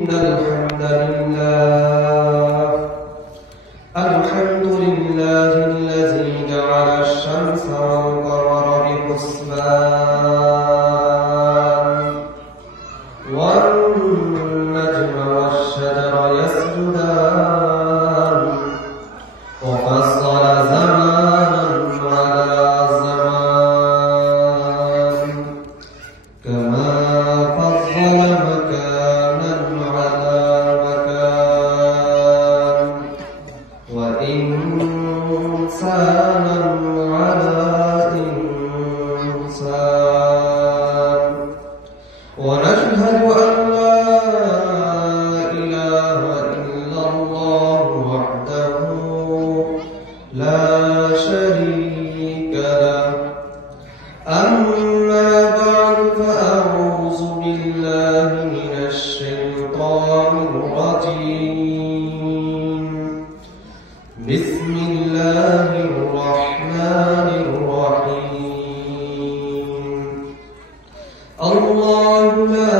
الحمد لله الذي جعل الشمس والقمر بحسبان والنجم والشجر يسجدان وفصل زمانا على زمان كما فصل مكانا على مكان وإنسانا على إنسان ونشهد أن لا إله إلا الله وحده لا شريك له أما بعد فأعوذ بالله من الشيطان الرجيم بسم الله الرحمن الرحيم الله لا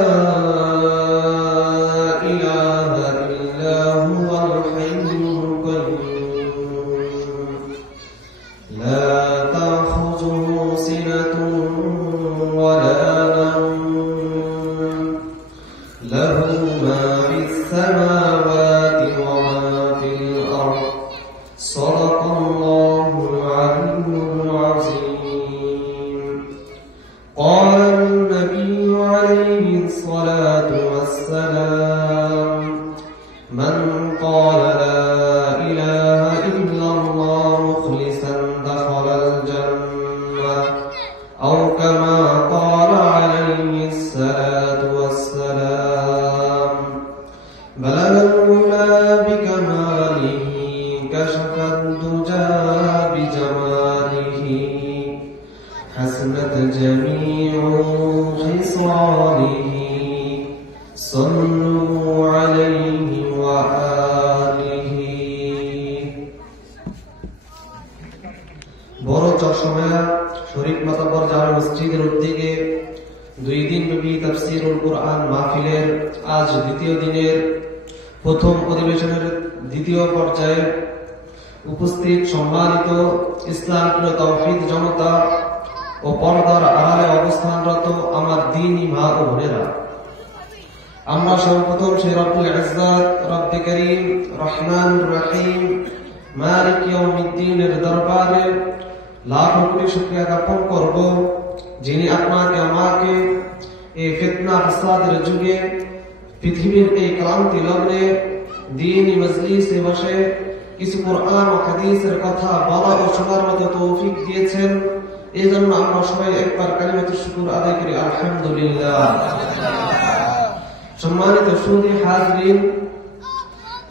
إله إلا هو الحي القيوم لا تأخذه سنة ولا نوم له ما في السماوات وما في الأرض صدق الله العلي العظيم قال النبي عليه الصلاة والسلام من قال لا إله إلا الله مخلصا دخل الجنة أو كما قال عليه الصلاة والسلام بلغ العلا بكماله كشف الدجى بجماله حسنت جميع خصاله صلوا عليه وآله বড় চশমা শরীফ মাতাব্বর জামে মসজিদের উদ্যোগে 2 দিনব্যাপী তাফসীরুল কুরআন মাহফিলের আজ দ্বিতীয় দিনের প্রথম অধিবেশনের দ্বিতীয় পর্যায়ে উপস্থিত সম্মানিত ইসলাম প্রিয় তাওহীদ জনতা ও পর্দার আড়ালে অবস্থানরত আমার দ্বীনী মা ও বোনেরা, আমরা সর্বপ্রথম সেই রব্বুল ইজ্জত রব্বে করিম রহমানুর রহিম মালিক ইয়াউমিদ্দিনের দরবারে লাখ কোটি শুকরিয়া জ্ঞাপন করব, যিনি আপনাকে আমাকে এই ফিতনা ফাসাদের যুগে পৃথিবীর এই ক্লান্তি লগ্নে দ্বীনী মজলিসে বসে কিছু কোরআন ও হাদিসের কথা বলা ও শোনার মতো তৌফিক দিয়েছেন। এই জন্য আমরা সবাই একবার কালিমাতুশ শুকর আদায় করি আলহামদুলিল্লাহ। সম্মানিত সুধী হাজরিন,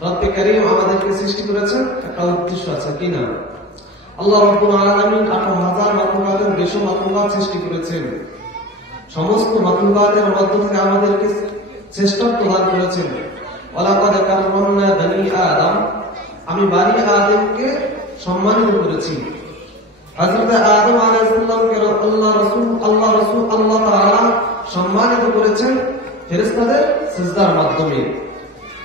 রব্বে করিম আমাদেরকে সৃষ্টি করেছেন, একটা উদ্দেশ্য আছে কিনা? আল্লাহ রাব্বুল আলামিন 18,000 মাখলুকাতের বেশি মাখলুকাত সৃষ্টি করেছেন। সমস্ত মাখলুকাতের মধ্য থেকে আমাদেরকে শ্রেষ্ঠত্ব দান করেছেন। ওয়ালাকাদ কাররামনা বনি আদম, আমি বনি আদমকে সম্মানিত করেছি। হযরত আদম আলাইহিস সালামকে আল্লাহ তাআলা সম্মানিত করেছেন ফেরেশতাদের সিজদার মাধ্যমে।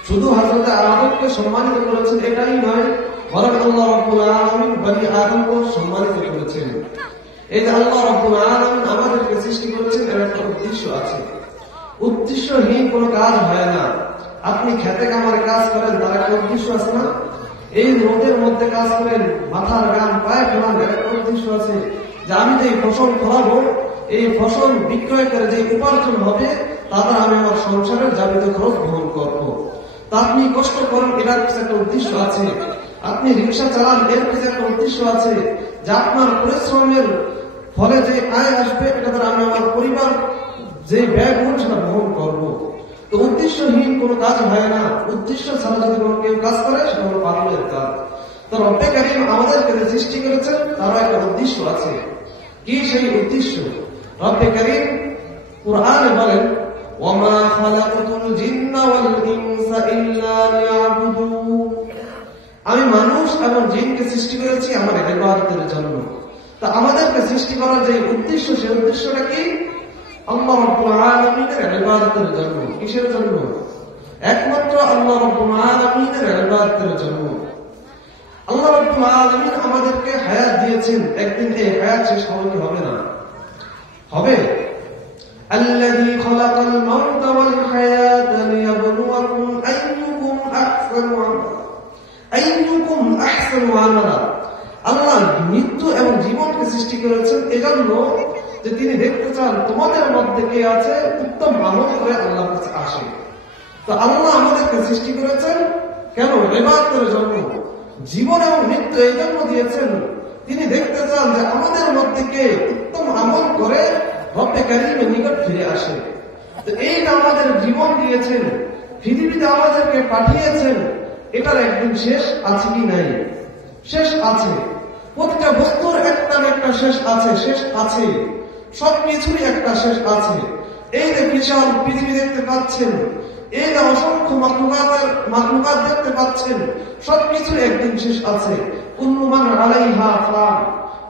শুধু হযরত আদমকে সম্মানিত করেছেন এটাই নয়, বরং আল্লাহ রাব্বুল আলামিন বনি আদমকে সম্মানিত করেছেন। এই যে আল্লাহ রাব্বুল আলামিন আমাদেরকে সৃষ্টি করেছেন, এর একটা উদ্দেশ্য আছে। উদ্দেশ্যহীন কোনো কাজ হয় না। আপনি খেতে কামারে কাজ করেন, তার একটা উদ্দেশ্য আছে না? এই রোদের মধ্যে কাজ করেন, মাথার গাম পায়ে ফেলান, এর একটা উদ্দেশ্য আছে যে আমি যে ফসল ফলাবো, এই ফসল বিক্রয় করে যে উপার্জন হবে তাতে আমি আমার সংসারের যাবতীয় খরচ বহন করবো। তা আপনি কষ্ট করেন, এটার কিছু একটা উদ্দেশ্য আছে। আপনি রিক্সা চালান, এর কিছু একটা উদ্দেশ্য আছে যে আপনার পরিশ্রমের ফলে যে আয় আসবে এটা দ্বারা আমি আমার পরিবার যে ব্যয় করবো সেটা বহন করবো। তো উদ্দেশ্যহীন কোনো কাজ হয় না। উদ্দেশ্য ছাড়া যদি কোনো কেউ কাজ করে সেটা হলো পাগলের কাজ। তো রব্বে করিম আমাদেরকে সৃষ্টি করেছেন, তার একটা উদ্দেশ্য আছে। কি সেই উদ্দেশ্য? রব্বে করিম কুরআনে বলেন, ওয়ামা খালাকাতুল জিন্না ওয়াল ইনসা ইল্লা লিয়াবুদুন, আমি মানুষ এবং জিনকে সৃষ্টি করেছি আমার ইবাদতের জন্য। তা আমাদেরকে সৃষ্টি করার যে উদ্দেশ্য, সেই উদ্দেশ্যটা কি? আল্লাহ রাব্বুল আলামিনের ইবাদতের জন্য। কিসের জন্য? একমাত্র আল্লাহ রাব্বুল আলামিনের ইবাদতের জন্য। আল্লাহ রাব্বুল আলামিন আমাদেরকে হায়াত দিয়েছেন, একদিন এই হায়াত শেষ হবে কি হবে না? হবে। আল্লাযী খালাকাল মাউতা ওয়াল হায়াতা লিয়াবলুয়াকুম আইয়ুকুম আহসানু আমালা। আল্লাহ মৃত্যু এবং জীবনকে সৃষ্টি করেছেন এজন্য যে তিনি দেখতে চান তোমাদের মধ্যে কে আছে উত্তম আমল করে আল্লাহর কাছে আসে। তো আল্লাহ আমাদেরকে সৃষ্টি করেছেন কেন? ইবাদতের জন্য। জীবন এবং মৃত্যু এই জন্য দিয়েছেন তিনি দেখতে চান যে আমাদের মধ্যে কে উত্তম আমল করে রব্বে কারীমের নিকট ফিরে আসে। তো এই যে আমাদের জীবন দিয়েছেন, পৃথিবীতে আমাদেরকে পাঠিয়েছেন, এটার একদিন শেষ আছে কি নাই? শেষ আছে। প্রতিটা বস্তুর একটা না একটা শেষ আছে, শেষ আছে। সবকিছুরই একটা শেষ আছে। এই যে বিশাল পৃথিবী দেখতে পাচ্ছেন, এই যে অসংখ্য মাখলুকাত দেখতে পাচ্ছেন, সবকিছুর একদিন শেষ আছে। কুল্লু মান আলাইহা ফান,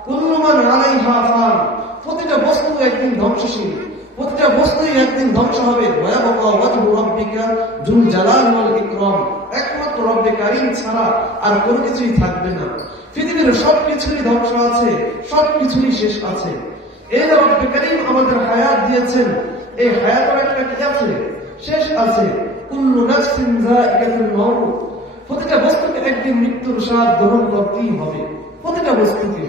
কুল্লু মান আলাইহা ফান। প্রতিটা বস্তু একদিন ধ্বংসশীল, প্রতিটা বস্তুই একদিন ধ্বংস হবে। ওয়ায়াবকা ওয়াজহু রাব্বিকা যুল জালাল ওয়াল ইকরাম। একমাত্র রব্বে কারীম ছাড়া আর কোনো কিছুই থাকবে না। পৃথিবীর সবকিছুরই ধ্বংস আছে, সবকিছুরই শেষ আছে। এই যে রব্বে কারীম আমাদের হায়াত দিয়েছেন, এই হায়াতের একটা কি আছে? শেষ আছে। কুল্লু নাফসিন যায়িকাতুল মাউত। প্রতিটা বস্তুকে একদিন মৃত্যুর স্বাদ গ্রহণ করতেই হবে, প্রতিটা বস্তুকে।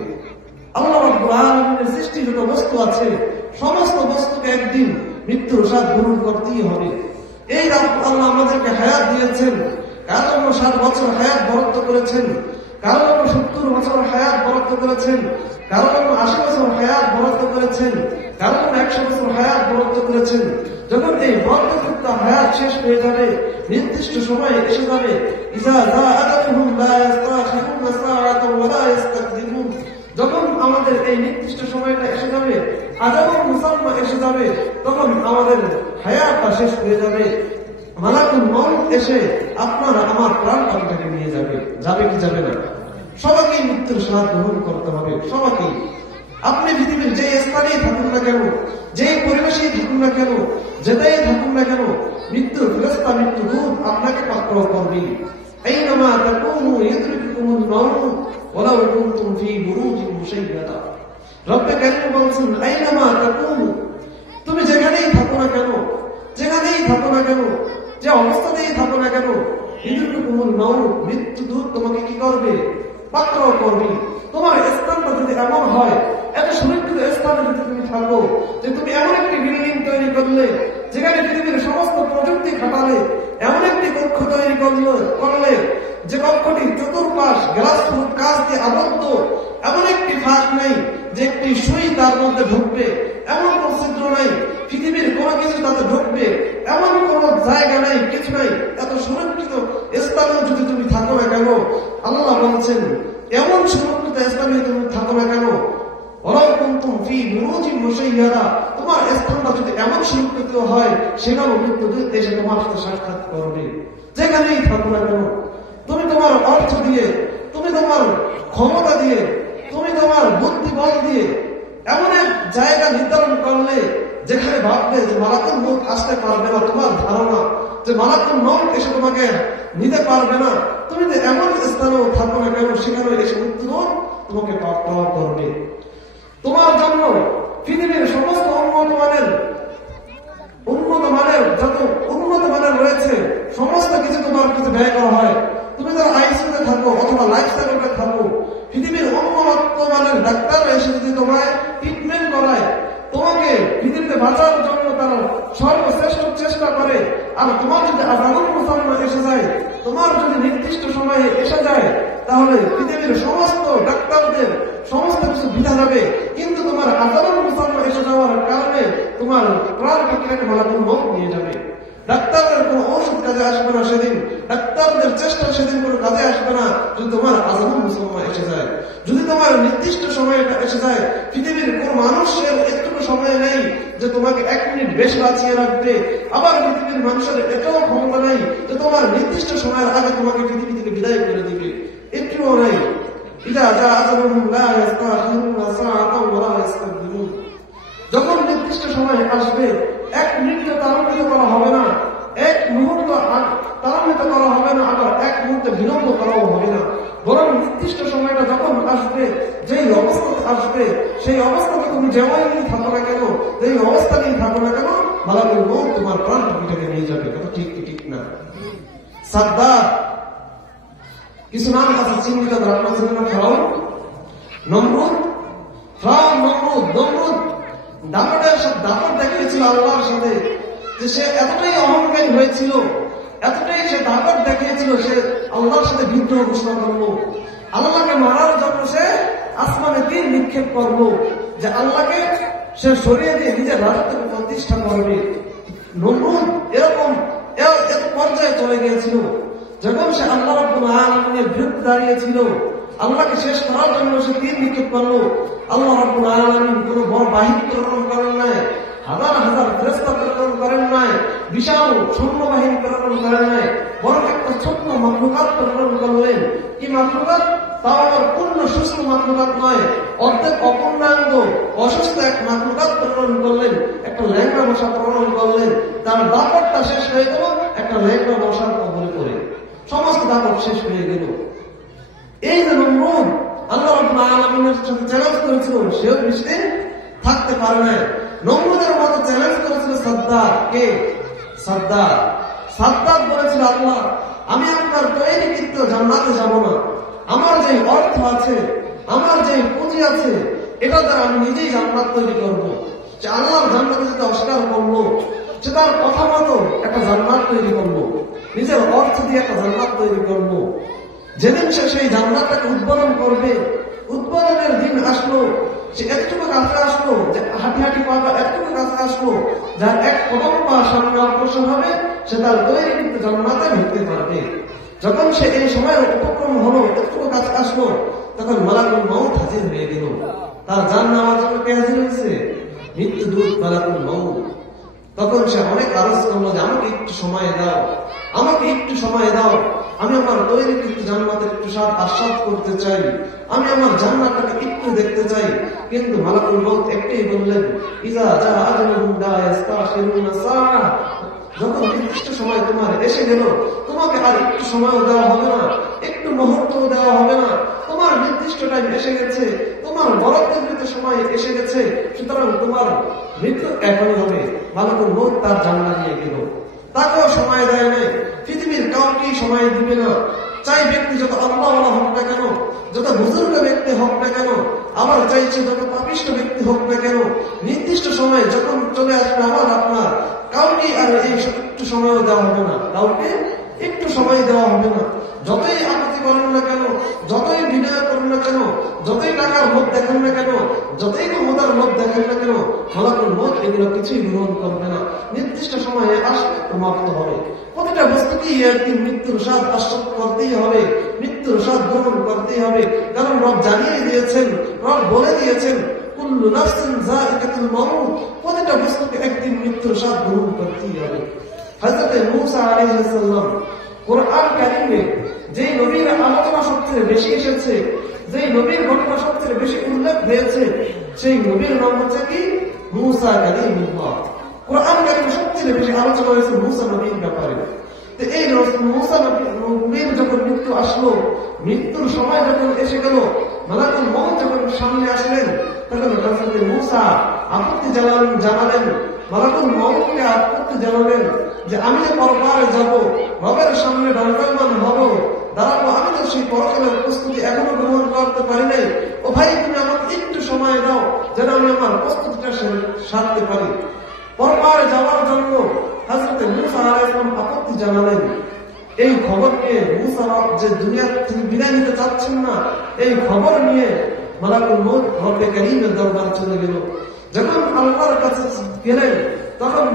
আল্লাহ রাব্বুল আলামিনের সৃষ্টি যত বস্তু আছে সমস্ত বস্তুকে একদিন মৃত্যুর স্বাদ গ্রহণ করতেই হবে। এই আল্লাহ আমাদেরকে হায়াত দিয়েছেন, কারো জন্য 60 বছর হায়াত বরাদ্দ করেছেন, কারো জন্য 70 বছর হায়াত বরাদ্দ করেছেন, কারো জন্য 80 বছর হায়াত বরাদ্দ করেছেন, কারো জন্য 100 বছর হায়াত বরাদ্দ করেছেন। যখন এই বরাদ্দযুক্ত হায়াত শেষ হয়ে যাবে, নির্দিষ্ট সময় এসে যাবে, ইযা যাআতুহুম লা ইস্তাখিরুনা সাআতান ওয়া লা ইস্তাকদিমুন। যখন আমাদের এই নির্দিষ্ট সময়টা এসে যাবে, আজাবুল মুসাম্মা এসে যাবে, তখন আমাদের হায়াতটা শেষ হয়ে যাবে। মালাকুল মউত এসে আপনার আমার প্রাণ পাখিটাকে নিয়ে যাবে। যাবে কি যাবে না? সবাইকেই মৃত্যুর স্বাদ গ্রহণ করতে হবে, সবাইকেই। আপনি পৃথিবীর যে স্থানেই থাকুন না কেন, যে পরিবেশেই থাকুন না কেন, যেটাই থাকুন না কেন, মৃত্যুর ফেরেশতা মৃত্যুদূত আপনাকে পাকড়াও করবে। আইনামা তাকুনু ইউদরিকুকুমুল মাউত ওয়ালাউ কুনতুম ফী বুরুজিন মুশাইয়াদা। রব্বে কারীম বলছেন আইনামা তাকুনু, তুমি যেখানেই থাকো না কেন, যেখানেই থাকো না কেন, যে অবস্থাতেই থাকো না কেন, ইউদরিকুকুমুল মাউত, মৃত্যুদূত তোমাকে কি করবে? পাকড়াও করবে। তোমার স্থানটা যদি এমন হয়, এত সুরক্ষিত স্থানে যদি তুমি থাকো, যে তুমি এমন একটি বিল্ডিং তৈরি করলে যেখানে পৃথিবীর সমস্ত প্রযুক্তি খাটালে, এমন একটি কক্ষ তৈরি করলে যে কক্ষটি চতুর্পাশ গ্লাস কাঁচ দিয়ে আবদ্ধ, এমন একটি ফাঁক নেই যে একটি সুই তার মধ্যে ঢুকবে, এমন কোন ছিদ্র নাই, পৃথিবীর কোনো কিছু তাতে ঢুকবে এমন কোন জায়গা নাই, কিছু নাই। এত সুরক্ষিত স্থানে যদি তুমি থাকো না কেন, আল্লাহ বলছেন এমন সুরক্ষিত স্থানে তুমি থাকো না কেন, ওয়ালাউ কুনতুম ফী বুরুজিন মুশাইয়াদা, তোমার স্থানটা যদি এমন সুরক্ষিত হয়, সেখানেও মৃত্যুদূত এসে তোমার সাথে সাক্ষাৎ করবে। যেখানেই থাকো না কেন, তুমি তোমার অর্থ দিয়ে, তুমি তোমার ক্ষমতা দিয়ে, তুমি তোমার বুদ্ধি বল দিয়ে এমন এক জায়গা নির্ধারণ করলে যেখানে ভাববে যে মালাকুল মউত আসতে পারবে না, তোমার ধারণা যে মালাকুল মউত এসে তোমাকে নিতে পারবে না, তুমি যে এমন স্থানেও থাকো না কেন, সেখানে এসে মৃত্যুদূত তোমাকে পাকড়াও করবে। তোমার জন্য পৃথিবীর সমস্ত যত উন্নত মানের রয়েছে সমস্ত কিছু তোমার কাছে ব্যয় করা হয়। তুমি যারা আইসিইউতে থাকো অথবা লাইফ সাপোর্টে থাকো, পৃথিবীর উন্নত মানের ডাক্তাররা এসে যদি তোমায় ট্রিটমেন্ট করায়, তোমাকে পৃথিবীতে বাঁচার জন্য তারা সর্বশ্রেষ্ঠ চেষ্টা করে, আর তোমার যদি আজাবুল মুসাম্মা এসে যায়, তোমার যদি নির্দিষ্ট সময়ে এসে যায়, তাহলে পৃথিবীর সমস্ত ডাক্তারদের সমস্ত কিছু বিধা যাবে, কিন্তু তোমার আজাবুল মুসাম্মা এসে যাওয়ার কারণে তোমার প্রাণ পাখিটাকে মালাকুল মউত নিয়ে যাবে। ডাক্তারদের কোনো ওষুধ কাজে আসবে না সেদিন, ডাক্তারদের চেষ্টা সেদিন কোনো কাজে আসবে না যদি তোমার আজাবুল মুসাম্মা এসে যায়। যদি তোমার নির্দিষ্ট সময়টা এসে যায়, পৃথিবীর কোন মানুষের একটুকু সময় নেই যে তোমাকে 1 মিনিট বেশি বাঁচিয়ে রাখবে, আবার পৃথিবীর মানুষের এটাও ক্ষমতা নেই যে তোমার নির্দিষ্ট সময়ের আগে তোমাকে পৃথিবী থেকে বিদায় করে দিবে, একটুও নেই। যখন নির্দিষ্ট সময় আসবে 1 মিনিট তাড়াতাড়ি করা হবে না, 1 মুহূর্ত বিলম্বিত করা হবে না, আবার এক মুহূর্তে বিলম্ব করাও হবে না, বরং নির্দিষ্ট সময়টা যখন আসবে, যেই অবস্থাতে আসবে, সেই অবস্থাতে তুমি যেমনই থাকো না কেন, যেই অবস্থা নিয়ে থাকো না কেন, মালাকুল মউত তোমার প্রাণ টুপিটাকে নিয়ে যাবে। কথা ঠিক কি ঠিক না? সাদ্দাত কিছু নাম আছে চিহ্নিত, আপনার ছিলেন না ফেরাউন, নমরুদ, নমরুদ দাপট দেখিয়েছিল আল্লাহর সাথে, যে সে এতটাই অহংকারী হয়েছিল, এতটাই সে দাপট দেখিয়েছিল, সে আল্লাহর সাথে বিদ্রোহ ঘোষণা করলো, আল্লাহকে মারার জন্য সে আসমানে তীর নিক্ষেপ করলো, যে আল্লাহকে সে সরিয়ে দিয়ে নিজের রাজত্বকে প্রতিষ্ঠা করবে। নমরুদ এরকম এক পর্যায়ে চলে গিয়েছিল, যখন সে আল্লাহ রাব্বুল আলামিনের বিরুদ্ধে দাঁড়িয়েছিল, আল্লাহকে শেষ করার জন্য সে তীর নিক্ষেপ করলো। আল্লাহ রাব্বুল আলামিন কোনো বড় বাহিনী প্রেরণ করেন নাই, হাজার হাজার ফেরেশতা প্রেরণ করেন নাই, বিশাল সৈন্য বাহিনী প্রেরণ করেন নাই, বরং একটা ছোট্ট মাখলুকাত প্রেরণ করলেন। কি মাখলুকাত? তাও আবার পূর্ণ সুস্থ মাখলুকাত নয়, অর্ধেক অপূর্ণাঙ্গ অসুস্থ এক মাখলুকাত প্রেরণ করলেন, একটা ল্যাংড়া মশা প্রেরণ করলেন। তার দাপটটা শেষ হয়ে গেল একটা ল্যাংড়া মশার কবলে পড়ে, সমস্ত দাপট শেষ হয়ে গেল। এই যে নমরুদ আল্লাহ রাব্বুল আলামিনের সাথে চ্যালেঞ্জ করেছিল, সেও বেশি থাকতে পারে না। নমরুদের মতো চ্যালেঞ্জ করেছিল সাদ্দাত। কে? সাদ্দাত বলেছিল, আল্লাহ আমি আপনার তৈরিকৃত জান্নাতে যাব না, আমার যে অর্থ আছে, আমার যে পুঁজি আছে, এটা দ্বারা আমি নিজেই জান্নাত তৈরি করবো। যে আল্লাহর জান্নাতে যেটা অস্বীকার করলো, সে তার কথা মতো একটা জান্নাত তৈরি করলো, নিজের অর্থ দিয়ে একটা জান্নাত তৈরি করলো। যেদিন সে সেই জান্নাতটাকে উদ্বোধন করবে, উদ্বোধনের দিন আসলো, সে এতটুকু কাছে আসলো, যে হাঁটি হাঁটি পা এতটুকু কাছে আসলো, যার এক কদম পা সামনে অগ্রসর হবে, সে তার তৈরি কিন্তু জান্নাতে ঢুকতে পারবে। যখন সে এই সময়ের উপক্রম হলো, এতটুকু কাছে আসলো, তখন মালাকুল মউত হাজির হয়ে গেল। তার জান নেওয়ার জন্য কে হাজির হয়েছে? মৃত্যুদূত মালাকুল মউত। তখন সে অনেক আরজ করলো যে আমাকে একটু সময় দাও, আমাকে একটু সময় দাও, আমি আমার তৈরি কিন্তু জান্নাতের একটু স্বাদ আস্বাদ করতে চাই, আমি আমার জান্নাতটাকে একটু দেখতে চাই। কিন্তু মালাকুল মউত একটাই বললেন, ইজা জা আজলুহুম লা ইস্তাখিরুনা সাআহ, যখন নির্দিষ্ট সময় তোমার এসে গেল, তোমাকে আর একটু সময়ও দেওয়া হবে না, একটু মুহূর্তও দেওয়া হবে না, তোমার নির্দিষ্ট টাইম এসে গেছে, তোমার বরাদ্দকৃত সময় এসে গেছে, সুতরাং তোমার মৃত্যু এখনই হবে। মালাকুল মউত তার জান্নাত নিয়ে গেল, তাকেও সময় দেয় নাই, পৃথিবীর কাউকেই সময় দিবে না। চাই ব্যক্তি যত আল্লাহওয়ালা হোক না কেন, যত বুজুর্গ ব্যক্তি হোক না কেন, আবার চাইছে যত পাপিষ্ঠ ব্যক্তি হোক না কেন, নির্দিষ্ট সময় যখন চলে আসবে আমার আপনার, কাউকে আর এই একটু সময়ও দেওয়া হবে না, কাউকে একটু সময় দেওয়া হবে না। যতই আপত্তি করেন না কেন, যতই বিনয় করেন না কেন, যতই টাকার লোভ দেখেন না কেন, যতই ক্ষমতার লোভ দেখেন না কেন, মালাকুল মউত এগুলো কিছুই গ্রহণ করবে না। নির্দিষ্ট সময়ে আসবে, সমাপ্ত হবে। প্রতিটা বস্তুকেই একদিন মৃত্যুর স্বাদ আস্বাদ করতেই হবে, মৃত্যুর স্বাদ গ্রহণ করতেই হবে। কারণ রব জানিয়ে দিয়েছেন, রব বলে দিয়েছেন, কুল্লু নাফসিন যায়িকাতুল মাউত, প্রতিটা বস্তুকে একদিন মৃত্যুর স্বাদ গ্রহণ করতেই হবে। হযরত মূসা আলাইহিস সালাম কোরআন কারীমে যে নবীর আলোচনা সবচেয়ে বেশি এসেছে, যে নবীর ঘটনা সবচেয়ে বেশি উল্লেখ হয়েছে, সেই নবীর নাম হচ্ছে কি? মূসা কালিমুল্লাহ। কোরআন কারীমে সবচেয়ে বেশি আলোচনা হয়েছে মূসা নবীর ব্যাপারে। তো এই মূসা নবীর যখন মৃত্যু আসলো, মৃত্যুর সময় যখন এসে গেল, মালাকুল মউত যখন সামনে আসলেন, তখন হযরত মূসা আপত্তি জানালেন, মালাকুল মউতকে আপত্তি জানালেন যে আমি যে পরপারে যাব, রবের সামনে দণ্ডায়মান হব, দাঁড়াবো, আমি তো সেই পরকালের প্রস্তুতি এখনো গ্রহণ করতে পারি নাই। ও ভাই, তুমি আমাকে একটু সময় দাও, যেন আমি আমার প্রস্তুতিটা সারতে পারি। পরপারে যাওয়ার জন্য হযরত মূসা আলাইহিস সালাম আপত্তি জানালেন। এই খবর নিয়ে মূসা যে দুনিয়া থেকে বিদায় নিতে চাচ্ছেন না, এই খবর নিয়ে মালাকুল মউত রব্বে কারীমের দরবারে চলে গেল। যখন আল্লাহর কাছে গেলেন, তখন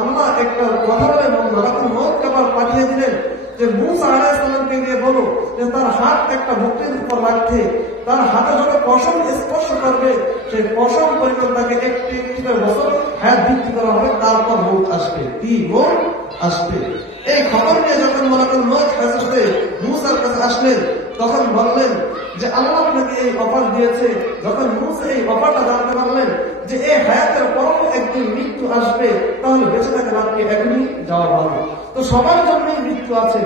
আল্লাহ একটা কথা বলে মালাকুল মউতকে আবার পাঠিয়ে দিলেন যে মূসা আলাইহিস সালামকে গিয়ে বলো যে তার হাত একটা বকরির উপর রাখতে, তার হাতে যত পশম স্পর্শ করবে, সেই পশম পরিমাণ তাকে একটি বছর হায়াত বৃদ্ধি করা হবে, তারপর মউত আসবে। কি মউত আসবে? এই খবর নিয়ে যখন মালাকুল মউত হযরত মূসার কাছে আসলেন, তখন বললেন যে আল্লাহ আপনাকে এই অফার দিয়েছে। যখন মূসা এই অফারটা জানতে পারলেন যে এই হায়াতের পরও একদিন মৃত্যু আসবে, তাহলে বেঁচে থাকেন, আপনি এখনই যাওয়া ভালো। তো তো সবার জন্যই মৃত্যু আছে।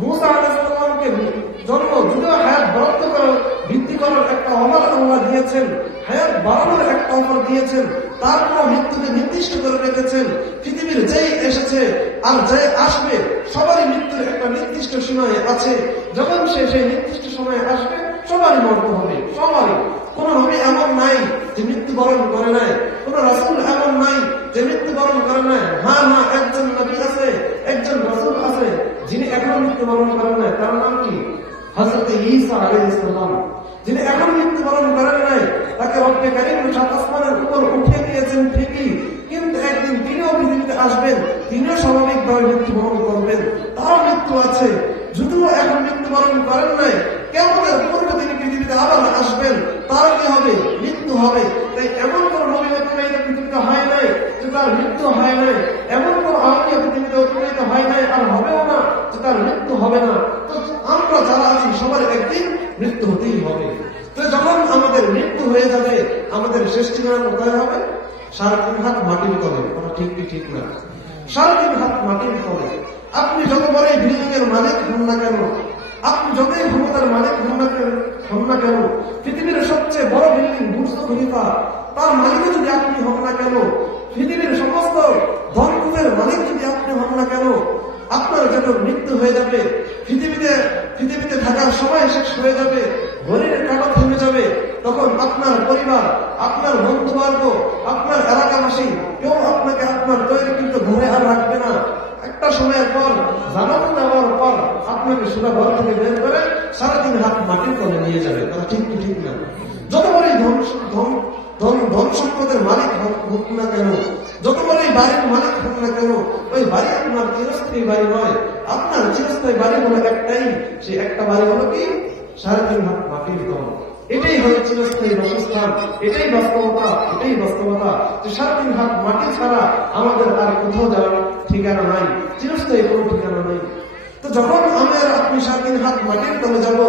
মুসা আলাইহিস সালামকে জন্ম যদিও হায়াত বরাদ্দ করার বৃদ্ধি করার একটা অফার আল্লাহ দিয়েছেন, হায়াত বাড়ানোর একটা অফার দিয়েছেন, তারপর মৃত্যুকে নির্দিষ্ট করে রেখেছেন। পৃথিবীর যেই এসেছে আর যে আসবে সবারই মৃত্যুর একটা নির্দিষ্ট সময় আছে। যখন সে সেই নির্দিষ্ট সময়ে আসবে সবারই মরতে হবে, সবারই। কোন নবী এমন নাই যে মৃত্যুবরণ করে নাই, কোন রাসূল এমন নাই যে মৃত্যুবরণ করে নাই। হ্যাঁ, একজন নবী আছে, একজন রাসূল আছে যিনি এখনো মৃত্যুবরণ করেন নাই। তার নাম কি? হযরত ঈসা আলাইহিস সালাম, যিনি এখন মৃত্যুবরণ করেন নাই। তাকে রব্বে কারীম সাত আসমানের উপর উঠিয়ে দিয়েছেন ঠিকই, কিন্তু একদিন তিনিও পৃথিবীতে আসবেন, তিনিও স্বাভাবিকভাবে মৃত্যুবরণ করবেন, তারও মৃত্যু আছে। যদিও এখন মৃত্যুবরণ করেন নাই, কিয়ামতের পূর্বে তিনি পৃথিবীতে আবার আসবেন, তার কি হবে? মৃত্যু হবে। তাই এমন কোন নবী অতিবাহিত পৃথিবীতে হয় নাই যে তার মৃত্যু হয় নাই, এমন কোন আউলিয়া পৃথিবীতে অতিবাহিত হয় নাই আর হবেও না যে তার মৃত্যু হবে না। তো আমরা যারা আছি সবার একদিন মৃত্যু হতেই হবে। তো যখন আমাদের মৃত্যু হয়ে যাবে, আমাদের শেষ ঠিকানা কোথায় হবে? 3.5 হাত মাটির তলে। ওটা ঠিক কি ঠিক না? 3.5 হাত মাটির তলে। আপনি যত বড় বিল্ডিং এর মালিক হন না কেন, আপনি যতই ক্ষমতার মালিক হন না কেন, পৃথিবীর সবচেয়ে বড় বিল্ডিং বুর্জ খলিফা, তার মালিকও যদি আপনি হন না কেন, পৃথিবীর সমস্ত ধনকুবের মালিক যদি আপনি হন না কেন, আপনার যখন মৃত্যু হয়ে যাবে, পৃথিবীতে থাকার সময় শেষ হয়ে যাবে, ঘড়ির কাঁটা থেমে যাবে, তখন আপনার পরিবার, আপনার বন্ধুবর্গ, আপনার এলাকাবাসী কেউ আপনাকে আপনার তৈরিকৃত ঘরে আর রাখবে না। একটা সময়ের পর, জানানো দেওয়ার পর আপনাকে সোজা ঘর থেকে বের করে 3.5 হাত মাটির তলে নিয়ে যাবে। তারা ঠিক কি ঠিক না? যত বড়ই ধন সম্পদের মালিক হোক না কেন, যত বড়ই বাড়ির মালিক হোক না কেন, ওই বাড়ি আপনার চিরস্থায়ী বাড়ি নয়। আপনার চিরস্থায়ী বাড়ি হলো একটাই, সে একটা বাড়ি হলো কি? 3.5 হাত মাটির তল। এটাই হলো চিরস্থায়ী বাসস্থান, এটাই বাস্তবতা, এটাই বাস্তবতা যে 3.5 হাত মাটি ছাড়া আমাদের আর কোথাও যাওয়ার ঠিকানা নাই, চিরস্থায়ী কোনো ঠিকানা নাই। তো যখন আমরা আপনি 3.5 হাত মাটির তলে যাব,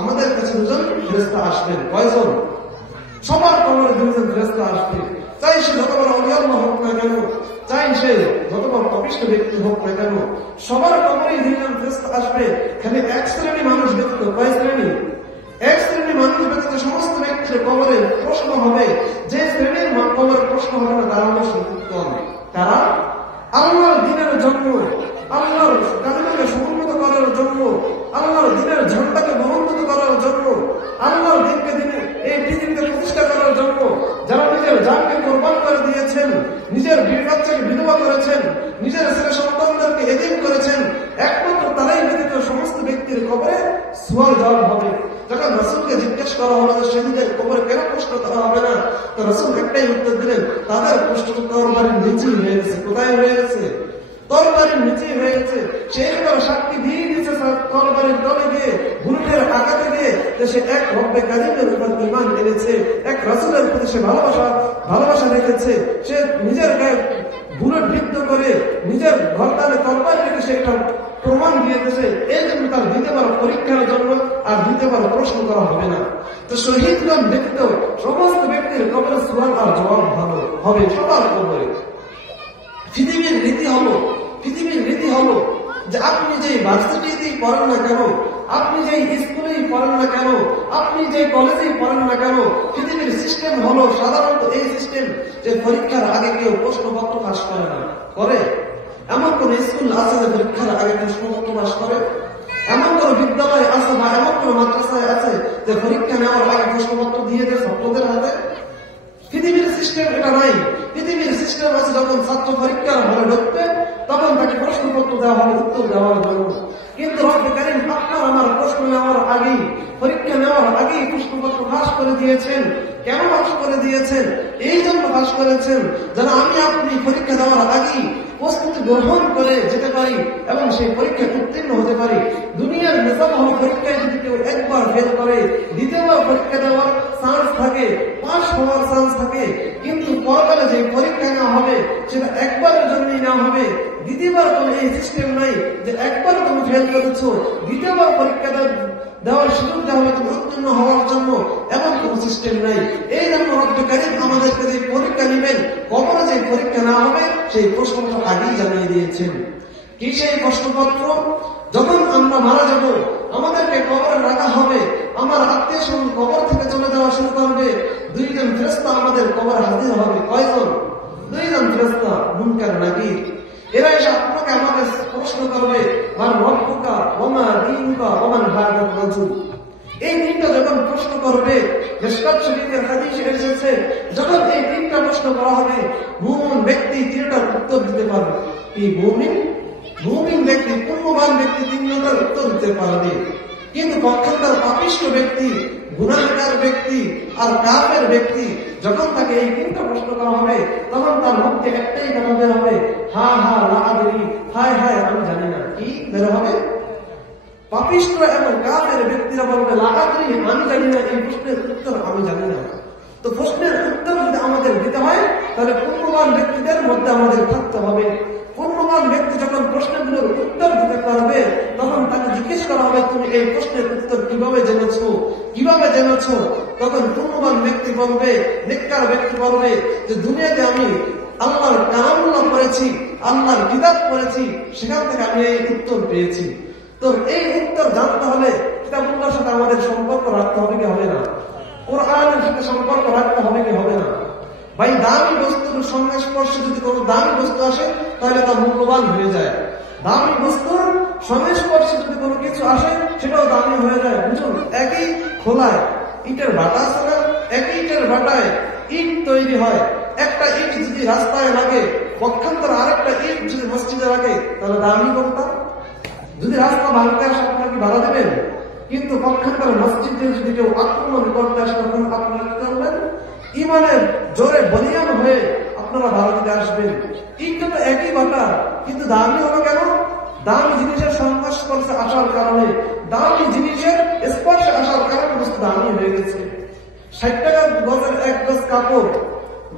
আমাদের কাছে দুজন ফেরেশতা আসবেন। কয়জন? সবার কবরে দুজন ফেরেশতা আসবে। চাই সে যত বড় আউলিয়া হোক না কেন, চাই সে যত বড় পাপিষ্ঠ ব্যক্তি হোক না কেন, সবার কবরেই দুজন ফেরেশতা আসবে। খালি এক শ্রেণী মানুষ ব্যতীত, কয় শ্রেণী? এক শ্রেণী মানুষ ব্যতীত সমস্ত ব্যক্তির কবরে প্রশ্ন হবে। যে শ্রেণীর কবরে প্রশ্ন হবে না তারা হলো সত্যিকার, তারা আল্লাহর দ্বীনের জন্য, আল্লাহর কালিমাকে সমুন্নত করার জন্য, আল্লাহর দ্বীনের ঝান্ডাকে মহোন্নত করার জন্য, আল্লাহর দ্বীনকে এই পৃথিবীতে প্রতিষ্ঠা করার জন্য যারা নিজের জানকে কোরবান করে দিয়েছেন, নিজের বীর বাচ্চাকে বিধবা করেছেন, নিজের ছেলে সন্তানদেরকে এতিম করেছেন, একমাত্র তারাই ব্যতীত সমস্ত ব্যক্তির কবরে সুয়াল জবাব হবে। যখন রাসূলকে জিজ্ঞেস করা হলো যে শহীদের কবরে কেন প্রশ্ন করা হবে না, তো রাসূল একটাই উত্তর দিলেন, তাদের প্রশ্ন তরবারির নিচেই হয়ে গেছে। কোথায় হয়ে গেছে? তরবারির নিচেই হয়ে গেছে। সে একবার সাক্ষী দিয়ে দিয়েছে তরবারির তলে গিয়ে, বুলেটের আঘাতে গিয়ে, যে সে এক রব্বে কারীমের উপর ঈমান এনেছে, এক রাসূলের প্রতি সে ভালোবাসা রেখেছে। সে নিজের গায়ে বুলেট বিদ্ধ করে নিজের গর্দানে তরবারি রেখে সে একটা প্রমাণ দিয়ে দিয়েছে। এই জন্য তার দ্বিতীয়বার পরীক্ষার জন্য আর দ্বিতীয়বার প্রশ্ন করা হবে না। তো শহীদগণ ব্যতীত সমস্ত ব্যক্তির কবরে সুয়াল আর জবাব ভালো হবে, সবার কবরে। পৃথিবীর রীতি হলো যে আপনি যে ভার্সিটিতেই পড়েন না কেন, আপনি যে স্কুলেই পড়েন না কেন, আপনি যে কলেজেই পড়েন না কেন, পৃথিবীর সিস্টেম হলো সাধারণত এই সিস্টেম যে পরীক্ষার আগে কেউ প্রশ্নপত্র পাস করে না। করে? এমন কোন স্কুল আছে যে পরীক্ষার আগে প্রশ্নপত্র পাস করে? এমন কোন বিদ্যালয় আছে বা এমন কোন মাদ্রাসায় আছে যে পরীক্ষা নেওয়ার আগে প্রশ্নপত্র দিয়ে দেয় ছাত্রদের হাতে? পৃথিবীর সিস্টেম এটা নাই। পৃথিবীর সিস্টেম আছে যখন ছাত্র পরীক্ষার হলে ঢুকবে তখন তাকে প্রশ্নপত্র দেওয়া হবে উত্তর দেওয়ার জন্য। কিন্তু রব্বে কারীম আপনার আমার প্রশ্ন নেওয়ার আগেই, পরীক্ষা নেওয়ার আগেই প্রশ্নপত্র ফাঁস করে দিয়েছেন। কেন ফাঁস করে দিয়েছেন? এই জন্য ফাঁস করেছেন যেন আমি আপনি পরীক্ষা দেওয়ার আগেই প্রস্তুতি গ্রহণ করে যেতে পারি এবং সেই পরীক্ষায় উত্তীর্ণ হতে পারি। দুনিয়ার নিজাম হল পরীক্ষায় যদি কেউ একবার ফেল করে দ্বিতীয়বার পরীক্ষা দেওয়ার চান্স থাকে, পাস হওয়ার চান্স থাকে। কিন্তু পরকালে যে পরীক্ষা নেওয়া হবে সেটা একবারের জন্যই নেওয়া হবে। দ্বিতীয়বার কোন এই সিস্টেম নাই যে একবার তুমি ফেল করেছ দ্বিতীয়বার পরীক্ষা দেওয়ার সুযোগ দেওয়া হবে তুমি উত্তীর্ণ হওয়ার জন্য, এমন কোন সিস্টেম নাই। এই জন্য রব্বে কারীম আমাদেরকে যে পরীক্ষা নেবেন, কবরে যে পরীক্ষা নেওয়া হবে সেই প্রশ্নটা আগেই জানিয়ে দিয়েছেন। কি সেই প্রশ্নপত্র? যখন আমরা মারা যাব, আমাদেরকে কবরে রাখা হবে, আমার আত্মীয় স্বজন কবর থেকে চলে যাওয়া শুরু করবে, দুইজন ফেরেশতা আমাদের কবরে হাজির হবে। কয়জন? দুইজন ফেরেশতা, মুনকার নাকির। এরা এসে আপনাকে আমাকে প্রশ্ন করবে, মান রব্বুকা ওয়া মা দীনুকা ওয়া মান হাদার রাজুল। এই তিনটা যখন প্রশ্ন করবে, মিশকাত শরীফের হাদিসে এসেছে, যখন এই তিনটা প্রশ্ন করা হবে, মুমিন ব্যক্তি তিনটার উত্তর দিতে পারবে। এই মুমিন ব্যক্তি, পুণ্যবান ব্যক্তি তিনটার উত্তর দিতে পারবে। কিন্তু পক্ষান্তর পাপিষ্ঠ ব্যক্তি, গুনাহগার ব্যক্তি আর কাফের ব্যক্তি, যখন তাকে এই তিনটা প্রশ্ন করা হবে, তখন তার মধ্যে একটাই কথা বের হবে, হা হা লা আদরি, হায় হায় আমি জানি না। কি বের হবে? পাপিষ্ঠ এবং কাফের ব্যক্তিরা বলবে, লা আদরি, আমি জানি না, এই প্রশ্নের উত্তর আমি জানি না। তো প্রশ্নের উত্তর যদি আমাদের দিতে হয়, তাহলে পুণ্যবান ব্যক্তিদের মধ্যে আমাদের থাকতে হবে। পুণ্যবান ব্যক্তি যখন প্রশ্নগুলোর উত্তর দিতে পারবে, তখন তাকে জিজ্ঞেস করা হবে, তুমি এই প্রশ্নের উত্তর কিভাবে জেনেছো? কিভাবে জেনেছো? তখন পুণ্যবান ব্যক্তি বলবে, নেককার ব্যক্তি বলবে যে দুনিয়াতে আমি আল্লাহর কালামুল্লাহ পড়েছি, আল্লাহর কিতাব পড়েছি, সেখান থেকে আমি এই উত্তর পেয়েছি। তো এই উত্তর জানতে হলে কিতাবুল্লাহর সাথে আমাদের সম্পর্ক রাখতে হবে কি হবে না? কোরআনের সাথে সম্পর্ক রাখতে হবে কি হবে না? ভাই, দামি বস্তুর সংস্পর্শে যদি কোনো দামি বস্তু আসে, তাহলে তা মূল্যবান হয়ে যায়। দামি বস্তুর সংস্পর্শে যদি কোনো কিছু আসে, সেটাও দামি হয়ে যায়। বুঝুন, একই খোলায় ইটের ভাটা আছে না, একই ইটের ভাটায় ইট তৈরি হয়। একটা ইট যদি রাস্তায় লাগে, পক্ষান্তর আরেকটা ইট যদি মসজিদে লাগে, তাহলে দামি কোনটা? যদি রাস্তা ভাঙতে আসে, আপনারা কি ভাড়া দেবেন? কিন্তু পক্ষান্তর মসজিদে যদি কেউ আক্রমণ করতে আসে, তখন আপনারা কি করবেন? ইমানের জোরে বলিয়ান হয়ে আপনারা ভাড়া দিতে আসবেন। ইটটা তো একই ভাটা, কিন্তু দামি হলো কেন? দামি জিনিসের সংস্পর্শে আসার কারণে, দামি জিনিসের স্পর্শে আসার কারণে বস্তু দামি হয়ে গেছে। 60 টাকা গজের এক গজ কাপড়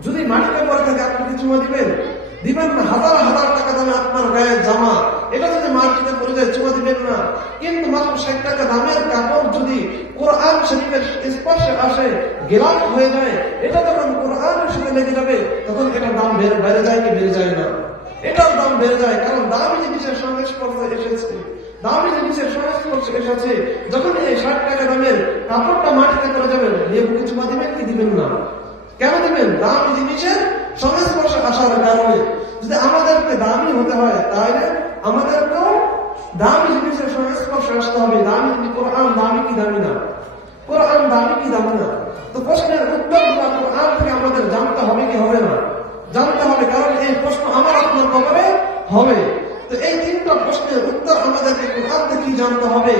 যদি মাটিতে পড়ে থাকে, আপনি কি চুমা দিবেন? দিবেন না। হাজার হাজার টাকা দামে আপনার গায়ের জামা, এটা যদি মাটিতে পড়ে যায়, চুমা দিবেন না। কিন্তু মাত্র 60 টাকা দামের কাপড় যদি কোরআন শরীফের স্পর্শে আসে, গেলাপ হয়ে যায়, এটা যখন কোরআনের সাথে লেগে যাবে, তখন এটার দাম বেড়ে যায় কি বেড়ে যায় না? এটার দাম বেড়ে যায়, কারণ দামি জিনিসের সংস্পর্শে এসেছে। দামি জিনিসের সংস্পর্শে এসেছে। যখন এই 60 টাকা দামের কাপড়টা মাটিতে পড়ে যাবে, লেবু কি চুমা দিবেন কি দিবেন না? কেন দিবেন? দামি জিনিসের সংস্পর্শে আসার কারণে। যদি আমাদেরকে দামি হতে হয়, তাহলে আমাদেরকেও দামি জিনিসের সংস্পর্শে আসতে হবে। দামি কোরআন দামি কি দামি না? কোরআন দামি কি দামি না? তো প্রশ্নের উত্তরগুলো কোরআন থেকে আমাদের জানতে হবে কি হবে না? জানতে হবে, কারণ এই প্রশ্ন আমার আপনার কবরে হবে। তো এই তিনটা প্রশ্নের উত্তর আমাদেরকে কোরআন থেকে জানতে হবে।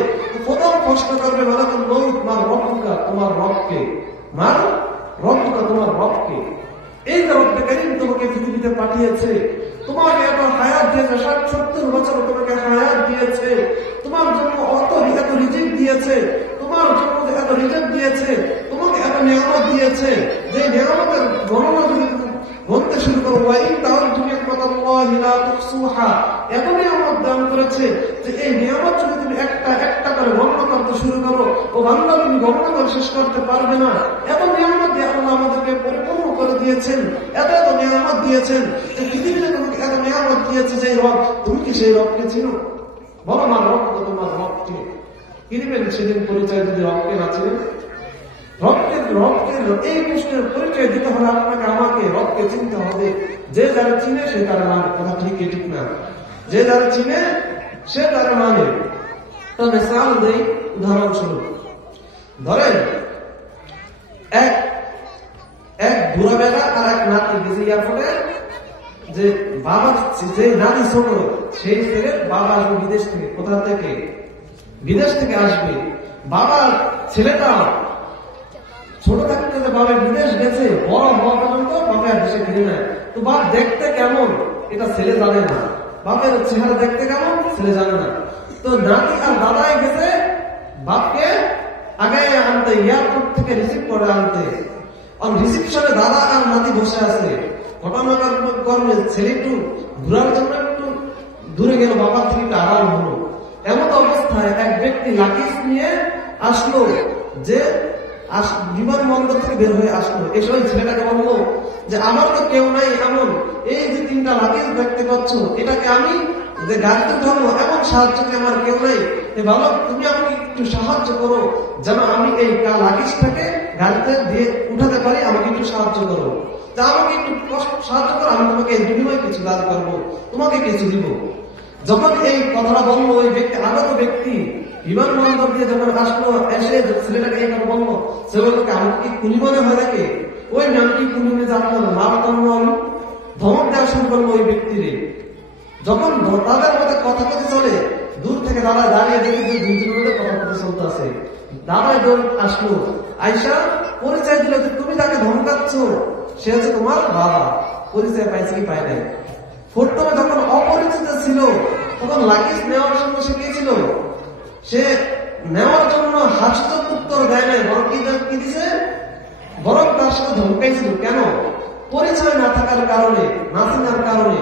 প্রথম প্রশ্ন করবে, মালাকুল মউত, মার রব্বুকা, তোমার রবকে। মার রব্বুকা, তোমার রবকে। এই যে রব্বে কারীম তোমাকে পৃথিবীতে পাঠিয়েছে, তোমাকে এত হায়াত দিয়েছে, 60-70 বছর তোমাকে হায়াত দিয়েছে, তোমার জন্য এত রিজিক দিয়েছে, তোমার জন্য এত রিজিক দিয়েছে, তোমাকে এত নিয়ামত দিয়েছে, যে নিয়ামতের গণনা যদি বলতে শুরু করো, তাহলে তুমি এত নিয়ামত দান করেছে যে এই নিয়ামত যদি তুমি একটা একটা করে গণনা করতে শুরু করো, ও বাংলা তুমি গণনা করে শেষ করতে পারবে না। এত নিয়ামত দিয়ে আল্লাহ আমাদেরকে পরিপূর্ণ করে দিয়েছেন, এত এত নিয়ামত দিয়েছেন যে পৃথিবীতে তোমাকে এত নিয়ামত দিয়েছে যে রব, তুমি কি সেই রবকে চিনো? বলো, আমার রব তো তোমার রবকে। কি দিবেন সেদিন পরিচয় যদি রবকে না চিনেন? রবকে এই প্রশ্নের পরিচয় দিতে হলে আপনাকে আমাকে রবকে চিনতে হবে। যে যারা চিনে সে তারা মানে, কথা ঠিক না? যে যারা চিনে সে তারা মানে। তবে সাল দেই, উদাহরণস্বরূপ ধরেন এক বুড়া বেলা আর এক নাতি গেছে এয়ারপোর্টে, যে বাবা, যে নাতি ছোট, সেই ছেলে বাবা আসবে বিদেশ থেকে। কোথা থেকে? বিদেশ থেকে আসবে। বাবার ছেলেটা ছোট থাকতে যে বাবার বিদেশ গেছে, বড় হওয়া পর্যন্ত বাবার দেশে ফিরে নেয়। তো বাপ দেখতে কেমন এটা ছেলে জানে না, বাপের চেহারা দেখতে কেমন ছেলে জানে না। তো নাতি আর দাদাই গেছে বাপকে আগে আনতে, এয়ারপোর্ট থেকে রিসিভ করে আনতে। রিসিপশনে দাদা আর নাতি বসে আছে। ঘটনাক্রমে ছেলে একটু ঘুরার জন্য একটু দূরে গেল, বাবার থেকে একটু আড়াল হলো। এমন অবস্থায় এক ব্যক্তি লাগেজ নিয়ে আসলো, যে বিমানবন্দর থেকে বের হয়ে আসলো। এসে ওই ছেলেটাকে বললো যে আমার তো কেউ নাই, এমন এই যে 3টা লাগেজ দেখতে পাচ্ছ, এটাকে আমি যে গাড়িতে ধর্ম এমন সাহায্যকে আমার কেউ নেই, বালক তুমি আমাকে একটু সাহায্য করো যেন আমি এই লাগেজটাকে গাড়িতে দিয়ে উঠাতে পারি, আমাকে একটু সাহায্য করো, তা আমাকে একটু সাহায্য করো, আমি তোমাকে এই বিনিময়ে কিছু দান করবো, তোমাকে কিছু দিব। যখন এই কথাটা বললো ওই ব্যক্তি, আগত ব্যক্তি বিমানবন্দর দিয়ে যখন আসলো, এসে ছেলেটাকে এই কথা বললো, ছেলেটাকে আমাকে কি কুলি মনে হয় নাকি, ওই নামটি কুলি নিয়ে আপনার মার কর্ম আমি ধমক দেওয়া শুরু করবো ওই ব্যক্তিরে। যখন তাদের মধ্যে কথা কথা চলে, দূর থেকে দাঁড়িয়ে দেখে দুজনের মধ্যে কথা কথা চলতে আছে, দাঁড়ায় দৌড় আসলো, আয়সা পরিচয় দিল যে তুমি তাকে ধমকাচ্ছ, সে হচ্ছে তোমার বাবা। পরিচয় পাইছে কি পায় নাই? প্রথমে যখন অপরিচিত ছিল তখন লাগেজ নেওয়ার সময় সে গিয়েছিল, সে নেওয়ার জন্য হাসিত উত্তর দেয় নাই, বরং কি দিছে, বরং তার সাথে ধমকাইছিল। কেন? পরিচয় না থাকার কারণে, না চিনার কারণে।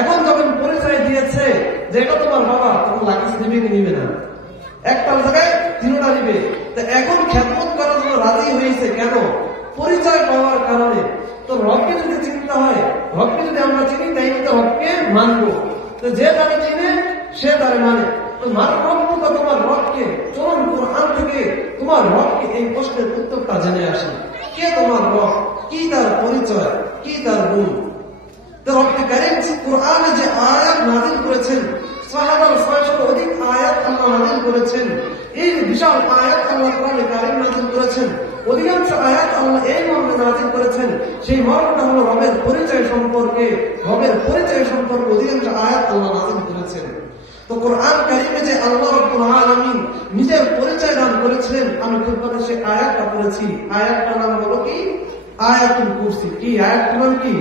এখন যখন পরিচয় দিয়েছে যে এটা তোমার বাবা, তখন লাগেজ নিবে কি নিবে না? একটার জায়গায় তিনটা নিবে। তো এখন খেদমত করার জন্য রাজি হয়েছে, কেন? পরিচয় পাওয়ার কারণে। তো রবকে যদি চিনতে হয়, রবকে যদি আমরা চিনি তাই তো রবকে মানবো। তো যে তারে চিনে সে তারে মানে। তো মানবো তোমার রবকে, চলুন কোরআন থেকে তোমার রবকে এই প্রশ্নের উত্তরটা জেনে আসি। কে তোমার রব? কি তার পরিচয়? কি তার গুণ? তো রব্বে কারীম কোরআনে যে আয়াত নাযিল করেছেন, সাহাবার 600 অধিক আয়াত আল্লাহ নাযিল করেছেন। এই বিশাল আয়াত আল্লাহ কোরআনে কারীম নাযিল করেছেন। অধিকাংশ আয়াত আল্লাহ এই মর্মে নাযিল করেছেন, সেই মর্মটা হলো রবের পরিচয় সম্পর্কে। রবের পরিচয় সম্পর্কে অধিকাংশ আয়াত আল্লাহ নাযিল করেছেন। তো কোরআন কারীমে যে আল্লাহ রাব্বুল আলামিন নিজের পরিচয় দান করেছিলেন, আমি খুতবাতে সেই আয়াতটা পড়েছি। আয়াতটার নাম হলো কি? আয়াতুল কুরসি। কি আয়াতটার নাম কি?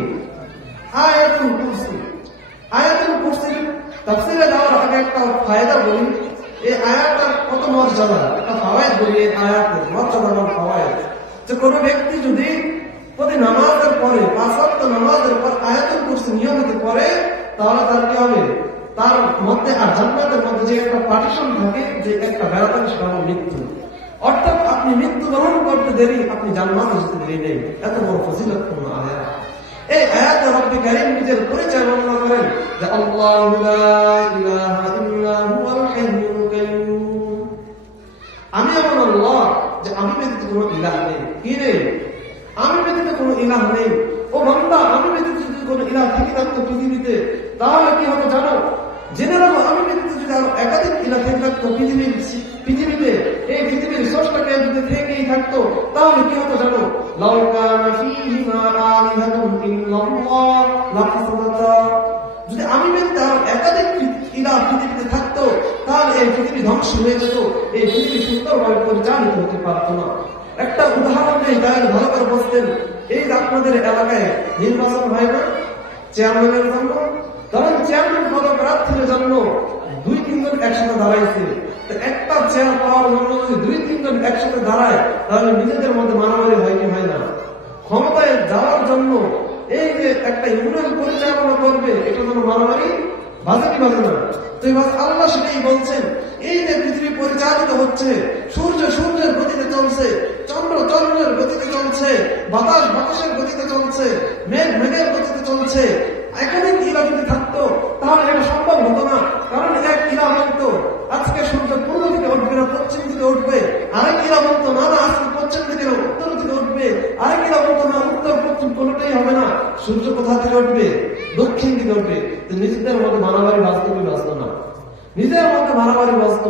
আয়াতুল কুরসি। আয়াতুল কুরসি তাফসীরে যাওয়ার আগে একটা ফায়দা বলি। এই আয়াতটার কত মর্যাদা, একটা ফাওয়ায়েদ বলি। এই আয়াতের মর্যাদা বা ফাওয়ায়েদ, যে কোনো ব্যক্তি যদি প্রতি নামাজের পরে 5 ওয়াক্ত নামাজের পর আয়াতুল কুরসি নিয়মিত পড়ে, তাহলে তার কি হবে? তার মধ্যে আর জান্নাতের মধ্যে যে একটা পার্টিশন থাকে, যে একটা বেড়াতাম, সেটা হলো মৃত্যু। অর্থাৎ আপনি মৃত্যু গ্রহণ করতে দেরি, আপনি জান্নাতে যেতে দেরি নেই। এত বড় ফজিলতপূর্ণ আয়াত। এই আয়াতে রব্বে কারীম নিজের পরিচয় বর্ণনা করেন যে আল্লাহু লা ইলাহা ইল্লা হুয়াল হাইয়ুল কাইয়্যুম। আমি এমন আল্লাহ যে আমি ব্যতীত কোনো ইলাহ নেই। কি নেই? আমি ব্যতীত কোনো ইলাহ নেই। ও বান্দা, আমি ব্যতীত যদি কোনো ইলাহ থেকে থাকতো পৃথিবীতে, তাহলে কি হতো জানো? জেনে রাখো, আমি ব্যতীত যদি আরো একাধিক ইলাহ থেকে থাকতো পৃথিবীতে, এই পৃথিবীর স্রষ্টাকে যদি থেকেই থাকতো, তাহলে কি হতো জানো? লাউ কানা ফীহিমা আলিহাতুন ইল্লাল্লাহ লাফাসাদাতা। যদি আমি ব্যতীত আরো একাধিক ইলাহ পৃথিবীতে থাকতো, তাহলে এই পৃথিবী ধ্বংস হয়ে যেত, এই পৃথিবী সুন্দরভাবে পরিচালিত হতে পারতো না। একটা উদাহরণ নেই, তাহলে ভালো করে বুঝতেন। এই আপনাদের এলাকায় নির্বাচন হয় না চেয়ারম্যানের জন্য, ধরেন চেয়ারম্যান পদপ্রার্থীর জন্য 2-3 জন একসাথে দাঁড়াইছে। একটা চেয়ার পাওয়ার জন্য যদি 2-3 জন একসাথে দাঁড়ায়, তাহলে নিজেদের মধ্যে মারামারি হয় কি হয় না? ক্ষমতায় যাওয়ার জন্য এই যে একটা ইউনিয়ন পরিচালনা করবে, এটা যেন মারামারি বাজে কি বাজে না? তো আল্লাহ সেটাই বলছেন। এই যে পৃথিবী পরিচালিত হচ্ছে, সূর্য সূর্যের গতিতে চলছে, চন্দ্র চন্দ্রের গতিতে চলছে, বাতাস বাতাসের গতিতে চলছে, মেঘ মেঘের গতিতে চলছে। একাধিক ইলাহ যদি থাকতো, তাহলে এটা সম্ভব হতো না। কারণ এক ইলাহ বলতো আজকে সূর্য পূর্ব থেকে উঠবে না পশ্চিম থেকে উঠবে, আরেক ইলাহ বলতো না না আজকে পশ্চিম থেকে না উত্তর থেকে উঠবে, আরেক ইলাহ বলতো না উত্তর পশ্চিম কোনোটাই হবে না, সূর্য কোথা থেকে উঠবে? দক্ষিণ থেকে উঠবে। তো নিজেদের মধ্যে মারামারি বাস্তবে বাঁচত না, নিজের মধ্যে মারামারি বাঁচত।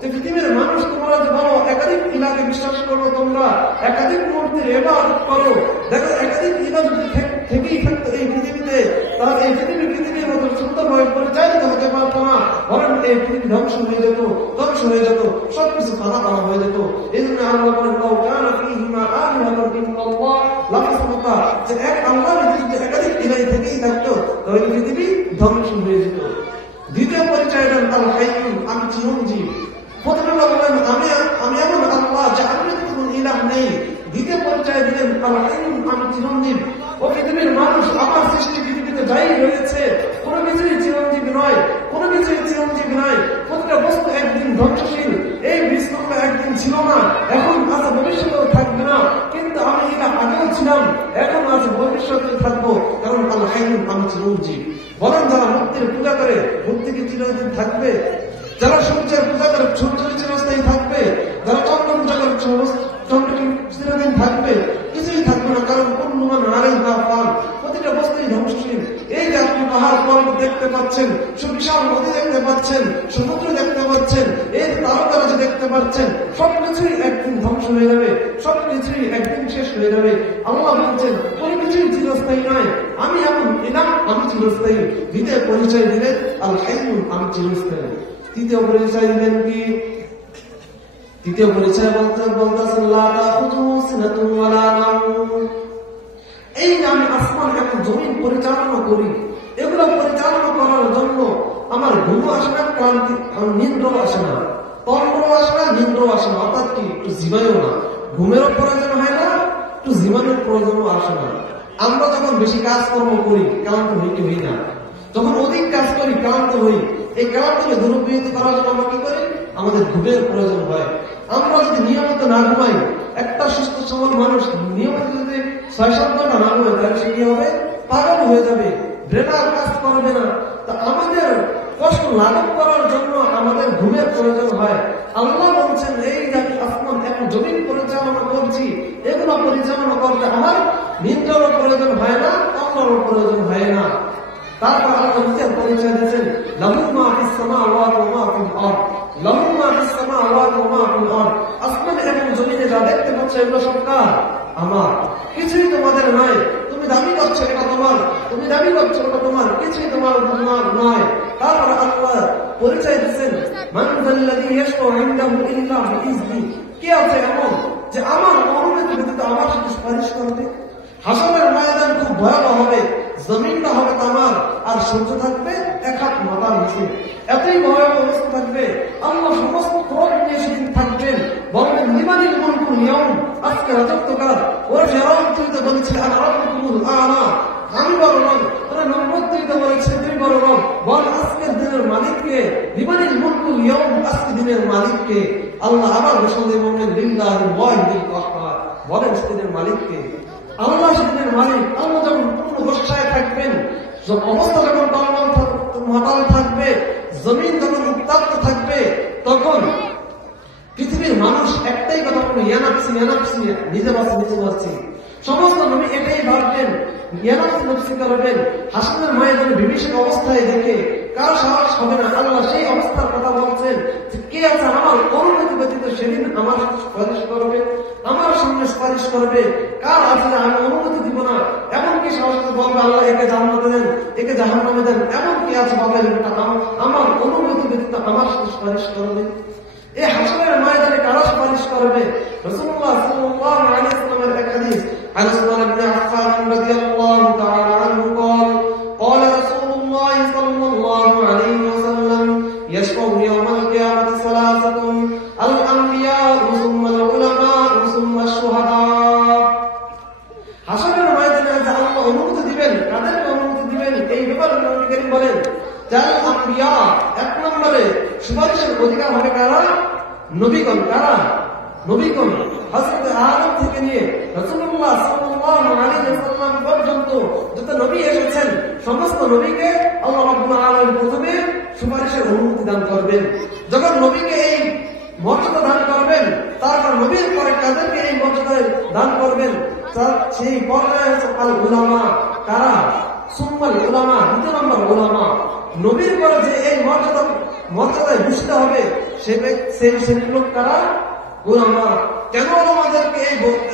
যে পৃথিবীর মানুষ তোমরা যে বলো একাধিক ইলাহকে বিশ্বাস করো, তোমরা একাধিক মূর্তির ইবাদত করো, দেখো একাধিক ইলাহ যদি থেকেই থাকতো এই পৃথিবীতে, তাহলে এই পৃথিবীর মতো সুন্দরভাবে পরিচালিত হতে পারতো না। বরং এই পৃথিবী ধ্বংস হয়ে যেত, ধ্বংস হয়ে যেত, সবকিছু ফানা ফানা হয়ে যেত। এই জন্য আল্লাহ বলেন লাউ কানা ফীহিমা আলিহাতুন ইল্লাল্লাহ লাফাসাদাতা, যে এক আল্লাহর যদি একাধিক ইলাহ থেকেই থাকতো, তাহলে পৃথিবী ধ্বংস হয়ে যেত। দ্বিতীয় পরিচয় দেন আল হাইয়্যুন, আমি চিরঞ্জীব। প্রথমে বললেন আমি এমন আল্লাহ যে আমি কোনো ইলাহ নেই। দ্বিতীয় পরিচয় দিলেন আল হাইয়্যুন, আমি চিরঞ্জীব। ও পৃথিবীর মানুষ, আমার সৃষ্টি পৃথিবীতে যাই রয়েছে, কোনো কিছুই চিরঞ্জীবী নয়, কোনো কিছুই চিরঞ্জীবী নয়। প্রতিটা বস্তু একদিন ধ্বংসশীল। এই বিশ্বটা একদিন ছিল না, এখন আজ ভবিষ্যতেও থাকবে না। কিন্তু আমি এটা আগেও ছিলাম, এখন আজ ভবিষ্যতে থাকবো। কারণ আল হাইয়্যুন, আমি চিরঞ্জীব। বলেন যারা মূর্তির পূজা করে, মূর্তিকে চির চিরদিন থাকবে? যারা সূর্যের পূজা করে সূর্য চিরস্থায়ী থাকবে? যারা চন্দ্র পূজা করে চন্দ্র চিরদিন থাকবে? কিছুই থাকবে না, কারণ কুল্লুমান আলাইহা ফান, প্রতিটা বস্তুই ধ্বংসশীল। এই যে আপনি পাহাড় পর্বত দেখতে পাচ্ছেন, সুবিশাল নদী দেখতে পাচ্ছেন, সমুদ্র দেখতে পাচ্ছেন, এই তারকারা যে দেখতে পাচ্ছেন, সবকিছুই একদিন ধ্বংস হয়ে যাবে, সবকিছুই একদিন শেষ হয়ে যাবে। আল্লাহ বলছেন কোনো কিছুই চিরস্থায়ী নয়, আমি এমন ইলাহ, আমি চিরস্থায়ী। দ্বিতীয় পরিচয় দিলেন আল হাইয়্যুন, আমি চিরস্থায়ী। তৃতীয় পরিচয় দিলেন কি? তৃতীয় পরিচয় বলতেছেন লা তাখুযুহু সিনাতুন ওয়ালা নাওম। এই যে আমি আসমান এবং জমিন পরিচালনা করি, এগুলো পরিচালনা করার জন্য আমার ঘুমও আসে না, ক্লান্তি নিদ্রাও আসে না, তন্দ্রও আসে না, নিদ্রাও আসে না, অর্থাৎ কি একটু জিমাইও না, ঘুমেরও প্রয়োজন হয় না, একটু জিমানোর প্রয়োজনও আসে না। আমরা যখন বেশি কাজকর্ম করি ক্লান্ত হই না, যখন অধিক কাজ করি ক্লান্ত হই। এই ক্লান্তিকে দুরুপয়োগ করার জন্য আমরা কি করি? আমাদের ঘুমের প্রয়োজন হয়। আমরা যদি নিয়মিত না ঘুমাই, একটা সুস্থ সবল মানুষ নিয়মিত যদি ৬-৭ ঘন্টা না ঘুমায়, তাহলে সে কি হবে? পাগল হয়ে যাবে, ব্রেনার কাজ করবে না। তা আমাদের কষ্ট লাঘব করার জন্য আমাদের ঘুমের প্রয়োজন হয়। আল্লাহ বলছেন এই যে আমি আসমান এবং জমিন পরিচালনা করছি, এগুলো পরিচালনা করতে আমার নিদ্রারও প্রয়োজন হয় না, তন্দ্রারও প্রয়োজন হয় না। তারপর আল্লাহ নিজের পরিচয় দিয়েছেন লাহু মা ফিস সামাওয়াতি ওয়া মা ফিল আরদ, লাহু মা ফিস সামাওয়াতি ওয়া মা ফিল আরদ। আসমান এবং জমিনে যা দেখতে পাচ্ছ এগুলো সব কার? আমার। কিছুই তোমাদের নয়। তুমি দাবি করছো এটা তোমার, তুমি দাবি করছো এটা তোমার, কিছুই তোমার নয়। তারপর আল্লাহ পরিচয় দিয়েছেন মান যাল্লাযী ইয়াশফাউ ইনদাহু ইল্লা বিইজনি। কে আছে এমন যে আমার অনুমতি ব্যতীত আমার সাথে সুপারিশ করবে? হাসরের ময়দান খুব ভয়াবহ হবে, জমিনটা হবে তামার আর সূর্য থাকবে এক হাত মাথার নিচে। এতই ভয়াবহ অবস্থা থাকবে। আল্লাহ সমস্ত ক্রোধ নিয়ে সেদিন থাকবেন, বলবেন লিমানিল মুলকুল ইয়াউম, আজকে রাজত্বকার। ওরা ফেরাউন তুই তো বলেছিস আনা রাব্বুকুমুল আ'লা, আমি বড় রব। ওরা নমরুদ তুই তো বলেছিস তুই বড় রব। বল আজকের দিনের মালিককে, লিমানিল মুলকুল ইয়াউম, আজকে দিনের মালিককে। আল্লাহ আবার ঘোষণা দিয়ে বললেন লিল্লাহিল ওয়াহিদিল কাহ্হার, বলেন সেদিনের মালিককে। আল্লাহ সেদিনের মালিক। আল্লাহ যখন পূর্ণ গোসায় থাকবেন, অবস্থা যখন মাতাল থাকবে, জমিন যখন উত্তপ্ত থাকবে, তখন পৃথিবীর মানুষ একটাই কথা বলবে ইয়ানাফসি ইয়ানাফসি, নিজে বাঁচি নিজে বাঁচি। সমস্ত নবী এটাই ভাববেন, ইয়ানাফসি নফসি করবেন। হাসরের ময়দানে বিভীষিক অবস্থায় দেখে কার সাহস হবে না। আল্লাহ সেই অবস্থার কথা বলছেন যে কে আছে আমার অনুমতি ব্যতীত সেদিন আমার সুপারিশ করবে, আমার সামনে সুপারিশ করবে? কার আছে যে আমি অনুমতি দিব না? এমন কি সাহস বলবে আল্লাহ একে জান্নাতে দেন, একে জাহান্নামে দেন? এমন কি আছে বাবা আমার অনুমতি ব্যতীত আমার সাথে সুপারিশ করবে? এই হাসরের ময়দানে কারা সুপারিশ করবে? রাসূলুল্লাহ সাল্লাল্লাহু আলাইহি ওয়াসাল্লামের এক হাদিস, আনাস ইবনে আফফান রাদিয়াল্লাহু তাআলা আনহু قال قال رسول الله صلى الله عليه وسلم يشفع يوم القيامة ثلاثة الأنبياء ثم العلماء ثم الشهداء। হাসরের ময়দানে আল্লাহ অনুমতি দিবেন, কাদেরকে অনুমতি দিবেন এই ব্যাপারে নবী করিম বলেন যারা আম্বিয়া, এক নম্বরে সুপারিশের অধিকার হবে কারা? নবীগণ। কারা? নবীগণ। হযরত আদম থেকে নিয়ে রাসূলুল্লাহ সাল্লাল্লাহু আলাইহি ওয়াসাল্লাম পর্যন্ত যত নবী এসেছেন, সমস্ত নবীকে আল্লাহ রাব্বুল আলামিন প্রথমে সুপারিশের অনুমতি দান করবেন। যখন নবীকে এই মর্যাদা দান করবেন, তারপর নবীর পরে কাদেরকে এই মর্যাদা দান করবেন? সেই পর্যায়ে হচ্ছে আল উলামা। কারা? সুম্মাল উলামা, দ্বিতীয় নম্বর উলামা। নবীর পরে যে এই মর্যাদায় ভূষিত হবে সেই শ্রেণীর লোক কারা? উলামা। কেন আমাদেরকে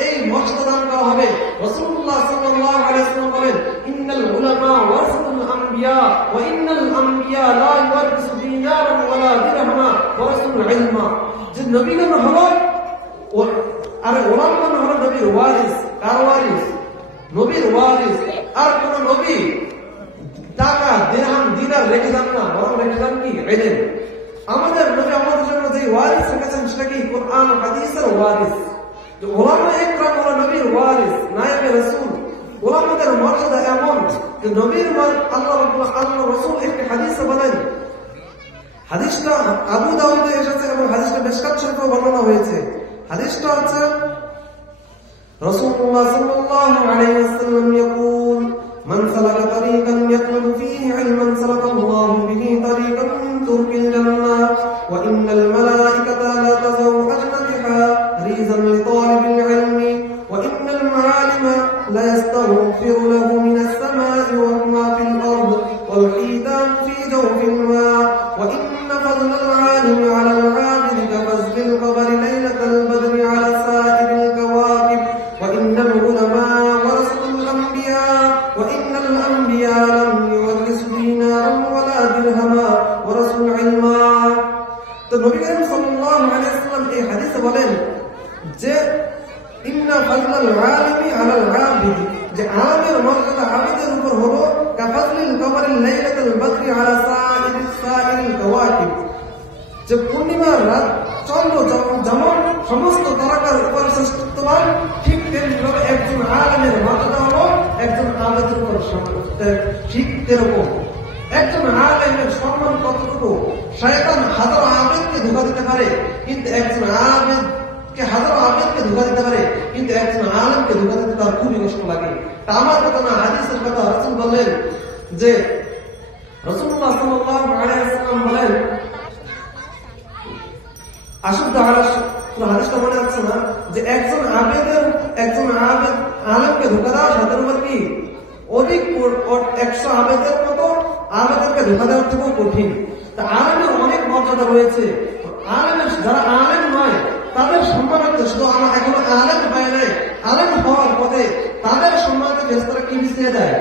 এই মর্যাদা দান করা হবে? রাসূলুল্লাহ সাল্লাল্লাহু আলাইহি ওয়াসাল্লাম বলেন ইন্নাল উলামা ওয়ারাসাতুল আম্বিয়া ওয়া ইন্নাল আম্বিয়া লা ইওয়ারিসু দিনারান ওয়ালা দিরহামা ওয়ারাসাতুল ইলমা। যে নবীগণ হলো আর উলামাগণ হলো নবীর ওয়ারিস। কার ওয়ারিস? নবীর ওয়ারিস। আর কোন নবী টাকা দিরহাম দিনার রেখে যান না, বরং রেখে যান কি? ইলম। আমাদের নবী আমাদের জন্য যে ওয়ারিস রেখেছেন সেটা কি? কোরআন ও হাদিসের ওয়ারিস। উলামা ইকরাম হলো নবীর ওয়ারিস, নায়েবে রাসূল। উলামাদের মর্যাদা এমন যে নবীর আল্লাহ রাসূল একটি হাদিসে বলেন, হাদিসটা আবু দাউদে এসেছে এবং হাদিসটা মিশকাত শরীফে বর্ণনা হয়েছে। হাদিসটা হচ্ছে রাসূলুল্লাহ সাল্লাল্লাহু আলাইহি ওয়াসাল্লাম يقول من سلك طريقا يطلب فيه علما سلك الله به طريقا طرق الجنة وإن الملائكة لا تضع أجنحتها ريزا لطالب العلم وإن المعالم لا يستغفر له من السماء وما في الأرض والحيتان في جوف الماء وإن فضل العالم على العابد كفضل القمر ليلة البدر على سائر الكواكب وإن العلماء ورثة الأنبياء وإن الأنبياء لم يورثوا دينارا ولا درهما ورثوا العلما। তো নবী করিম সাল্লাল্লাহু আলাইহি ওয়াসাল্লাম এই হাদিসে বলেন যে ইন্না ফাজলাল আলিমি আলাল আবিদ, যে আলিমের মর্যাদা আবিদের উপর হলো কাফাজলিল কমরিল লাইলাতুল বদরি আলা সাইরিল কাওয়াকিব, যে পূর্ণিমার রাত চন্দ্র যেমন সমস্ত তারকার উপর শ্রেষ্ঠত্ববান, ঠিক তেমনিভাবে একজন আলিমের মর্যাদা হলো একজন আবিদের উপর ঠিক তেরকম। একজন আলিমের সম্মান কতটুকু, শয়তান হাজার আবিদকে ধোঁকা দিতে পারে, কিন্তু একজন আবিদকে হাজার আবিদকে ধোঁকা দিতে পারে, কিন্তু একজন আলিমকে ধোঁকা দিতে তার খুবই কষ্ট লাগে। তা আমার কথা না, হাদিসের কথা। রাসূল বললেন যে রাসূলুল্লাহ সাল্লাল্লাহু আলাইহি ওয়াসাল্লাম বলেন আশুদ্ধ হাদিসটা মনে হচ্ছে না, যে একজন আলিমকে ধোঁকা দেওয়া শয়তানের উপর কি অধিক 100 আবেদের মতো আবেদকে ধোঁকা দেওয়ার থেকেও কঠিন। তা আলেমের অনেক মর্যাদা রয়েছে। যারা আলেম নয় তাদের সম্মানার্থে, শুধু আমার এখনো আলেম হয় নাই, আলেম হওয়ার পথে তাদের সম্মানার্থে ফেরেশতারা কি বিছিয়ে দেয়,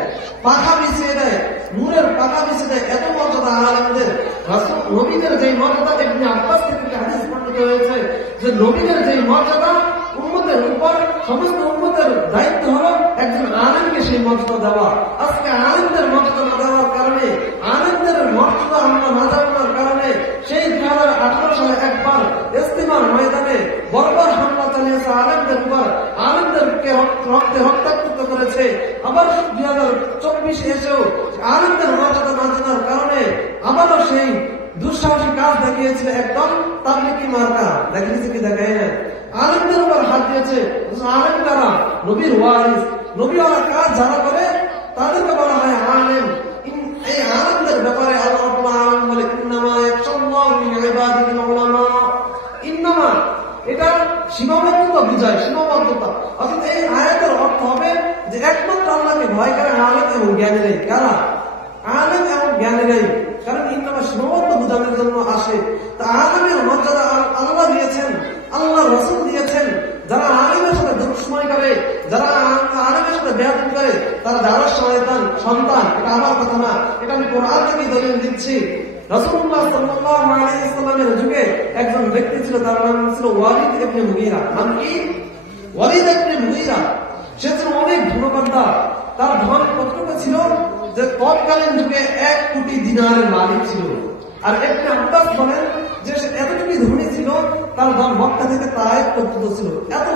পাখা বিছিয়ে দেয়, নূরের পাখা বিছিয়ে দেয়। এত মর্যাদা আলেমদের। রাসূল নবীদের যে মর্যাদা, ইবনে আব্বাস থেকে হাদিস বর্ণিত হয়েছে যে নবীদের যে মর্যাদা, উম্মতের উপর সমস্ত উম্মতের দায়িত্ব হলো একজন আলেমকে সেই মর্যাদা দেওয়া। আজকে আলেমদের মর্যাদা না দেওয়ার কারণে, আলেমদের মর্যাদা আমরা না জানানোর কারণে সেই 2018 সালে একবার ইস্তেমার ময়দানে বর্বর হামলা চালিয়েছে আলেমদের উপর, আলেমদেরকে রক্তে রক্তাক্ত করেছে। আবার 2024 এসেও আলেমদের মর্যাদা না জানার কারণে আবারও সেই দুঃসাহসী কাজ দেখিয়েছিল একদম তাবলীগী মার্কা। দেখিয়েছে কি দেখায় না, আলেমদের উপর হাত দিয়েছে। আলেম কারা? নবীর ওয়ারিস। নবীওয়ালা কাজ যারা করে তাদেরকে বলা হয় আলেম। এই আলেমদের ব্যাপারে আল্লাহ রাব্বুল আলামিন বলে ইন্নামা ইয়াখশাল্লাহু মিন ইবাদিহিল উলামা। ইন্নামা এটা সীমাবদ্ধতা বোঝায়, সীমাবদ্ধতা। অর্থাৎ এই আয়াতের অর্থ হবে যে একমাত্র আল্লাহকে ভয় করে আলেম এবং জ্ঞানীরাই। কারা? আলেম এবং জ্ঞানীরাই। কারণ ইন্নামা সীমাবদ্ধ বোঝানোর জন্য আসে। তা আলেমের মর্যাদা আল্লাহ দিয়েছেন, আল্লাহ রাসূল দিয়েছেন। যারা আলেমের সাথে দুশ্মনী করে, যারা আলেমের সাথে বেয়াদবি করে, তারা যারা শয়তান সন্তান। এটা আমার কথা না, এটা আমি কোরআন থেকে দলিল দিচ্ছি। রাসূলুল্লাহ সাল্লাল্লাহু আলাইহি ওয়াসাল্লামের যুগে একজন ব্যক্তি ছিল, তার নাম ছিল ওয়ালিদ ইবনে মুগীরা। নাম কি? ওয়ালিদ ইবনে মুগীরা। সে ছিল অনেক ধনবান্দা। তার ধন কতটুকু ছিল যে তৎকালীন যুগে 1 কোটি দিনারের মালিক ছিল। আর ইবনে আব্বাস বলেন যে সে এতটুকু ধনী ছিল, তার ধন মক্কা থেকে তায়েফ পর্যন্ত ছিল। এত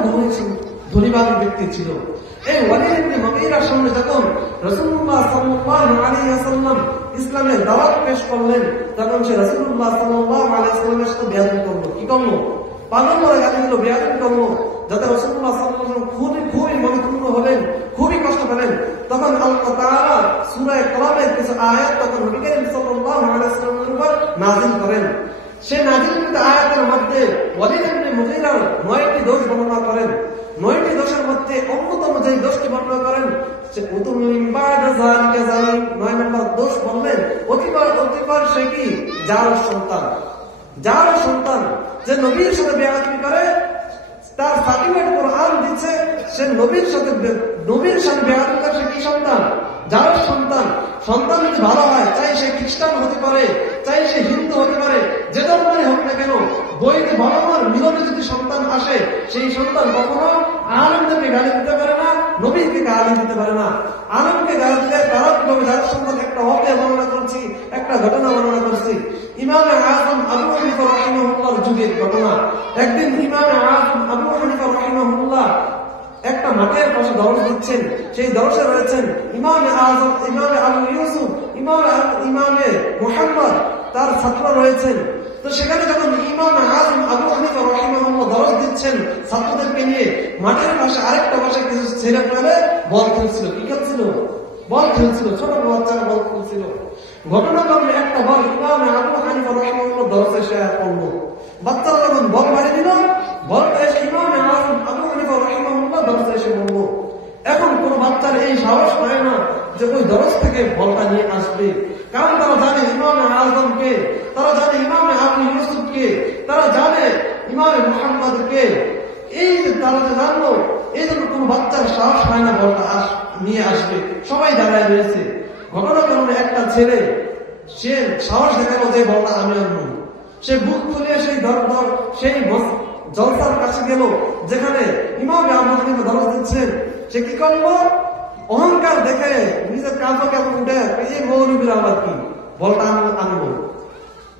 ধনীবাদী ব্যক্তি ছিল। এই ওয়ালিদ ইবনে মুগীরার সামনে যখন রাসূলুল্লাহ সাল্লাল্লাহু আলাইহি ওয়াসাল্লাম ইসলামের দাওয়াত পেশ করলেন, তখন সে রাসূলুল্লাহ সাল্লাল্লাহু আলাইহি ওয়াসাল্লামের সাথে বেয়াদবি করলো। কি করলো? পাগল করে গালি দিল, বেয়াদবি করলো। যাতে রাসূলুল্লাহ সাল্লাল্লাহু আলাইহি ওয়াসাল্লাম খুবই মনক্ষুণ্ণ হলেন, খুবই কষ্ট পেলেন। তখন আল্লাহ তাআলা সূরা কালামের কিছু আয়াত তখন নবী করিম সাল্লাল্লাহু আলাইহি ওয়াসাল্লামের উপর নাযিল করেন। সেই নাযিলকৃত আয়াতের মধ্যে ওয়ালিদ ইবনে মুগীরার 9টি দোষ বর্ণনা করেন। 9টি দোষের মধ্যে অন্যতম যে দোষটি বর্ণনা করেন সে উতুল্লিম বা'দা যালিকা যালিম। 9 নম্বর দোষ বললেন অতিপর সে কি? যার সন্তান যে নবীর সাথে বেয়াদবি করে, তার সার্টিফিকেট কোরআন দিচ্ছে সে নবীর সাথে বেয়াদবি করে। সে কি সন্তান? যার সন্তান। সন্তান যদি ভালো হয়, চাই সে খ্রিস্টান হতে পারে, চাই সে হিন্দু হতে পারে, যে ধর্মেরই হোক না কেন, বইতে বাবা মার মিলনে যদি সন্তান আসে, সেই সন্তান কখনো আলেমদেরকে গালি দিতে পারে না, নবীকে গালি দিতে পারে না। আলেমকে গালি দিলে তারা কিভাবে যার সন্তান, একটা অধ্যায় বর্ণনা করছি, একটা ঘটনা বর্ণনা করছি। ইমামে আযম আবু হানিফা রাহিমাহুল্লাহর যুগের ঘটনা। একদিন ইমামে আযম আবু হানিফা রাহিমাহুল্লাহ একটা মাঠের পাশে দরস দিচ্ছেন। সেই দরসে রয়েছেন ইমামে আযম, ইমামে আবু ইউসুফ, ইমামে মুহাম্মদ, তার ছাত্র রয়েছেন। তো সেখানে যখন ইমামে আযম আবু হানিফা রাহিমাহুল্লাহ দরস দিচ্ছেন ছাত্রদেরকে নিয়ে, মাঠের পাশে আরেকটা পাশে কিছু ছেলে পেলে বল খেলছিল। কি খেলছিল? বল খেলছিল। ছোট বাচ্চারা বল খেলছিল। ঘটনাক্রমে একটা বার ইমাম আবু হানিফা রাহিমাহুল্লাহ দরসে এসে পড়লো। বাচ্চারা যখন বল মারি দিল, বলটা এসে ইমাম আবু হানিফা রাহিমাহুল্লাহ দরসে এসে পড়লো। এখন কোন বাচ্চার এই সাহস হয় না যে ওই দরস থেকে বলটা নিয়ে আসবে, কারণ তারা জানে ইমামে আজমকে, তারা জানে ইমামে আবু ইউসুফকে, তারা জানে ইমামে মুহাম্মদকে। এই যে তারা যে জানলো, এই জন্য কোন বাচ্চার সাহস হয় না বলটা নিয়ে আসবে, সবাই দাঁড়ায় রয়েছে। ঘটনাক্রমে একটা ছেলে সে সাহস দেখালো যে বলটা আমি আনবো। সে বুক তুলে সেই জলসার কাছে গেল যেখানে ইমাম আবু হানিফা দরস দিচ্ছেন। সে কি করলো, অহংকার দেখে নিজের কাঁধে কেমন উঠে এই মৌলবীর আবার কি বলটা আনবো।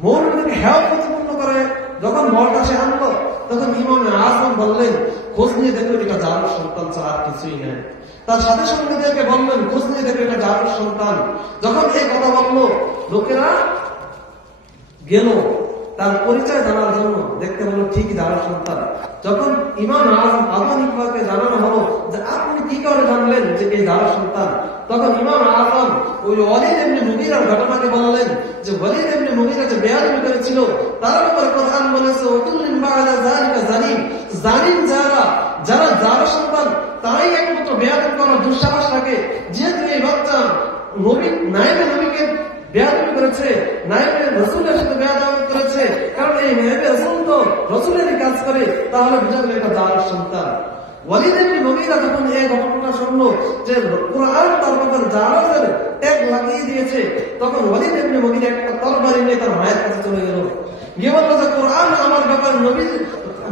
মৌলবীকে হেয় প্রতিপন্ন করে যখন বলটা সে আনলো, তখন ইমাম আজম বললেন খোঁজ নিয়ে দেখো এটা যার সন্তান ছাড়া আর কিছুই নেই। তার সাথে সঙ্গীদেরকে বললেন খোঁজ নিয়ে দেখো এটা যার সন্তান। যখন এই কথা বললো, লোকেরা গেল তার পরিচয় জানার জন্য, দেখতে হলো ঠিকই যার সন্তান। যখন ইমাম আজম আবু হানিফাকে জানানো হলো যে আপনি কি করে জানলেন যে এই যার সন্তান, তখন ইমাম আজম ওই ওয়ালিদ ইবনে মুগীরার ঘটনাকে বললেন যে ওয়ালিদ ইবনে মুগীরা যে বেয়াদবি করেছিল তার উপর কোরআন বলেছে ওয়াকুল্লিন বা'দা যালিকা জালিম, জালিম যারা যার সন্তান তারাই একমাত্র বেয়াদবি করার দুঃসাহস রাখে। যেহেতু এই বাচ্চা নবী নায়েবে নবীকে বেয়াদবি করেছে, নায়েবে রাসূলের সাথে বেয়াদবি করেছে, কারণ এই নায়েবে রাসূল তো রাসূলেরই কাজ করে, তাহলে বুঝা গেল এটা যার সন্তান। ওয়ালিদ ইবনে মুগীরা যখন এই ঘটনাটা শুনলো যে কুরআন তার ব্যাপারে জাহাজের ট্যাগ লাগিয়ে দিয়েছে, তখন ওয়ালিদ ইবনে মুগীরা একটা তরবারি নিয়ে তার মায়ের কাছে চলে গেল, গিয়ে বলল যে কুরআন আমার ব্যাপারে, নবী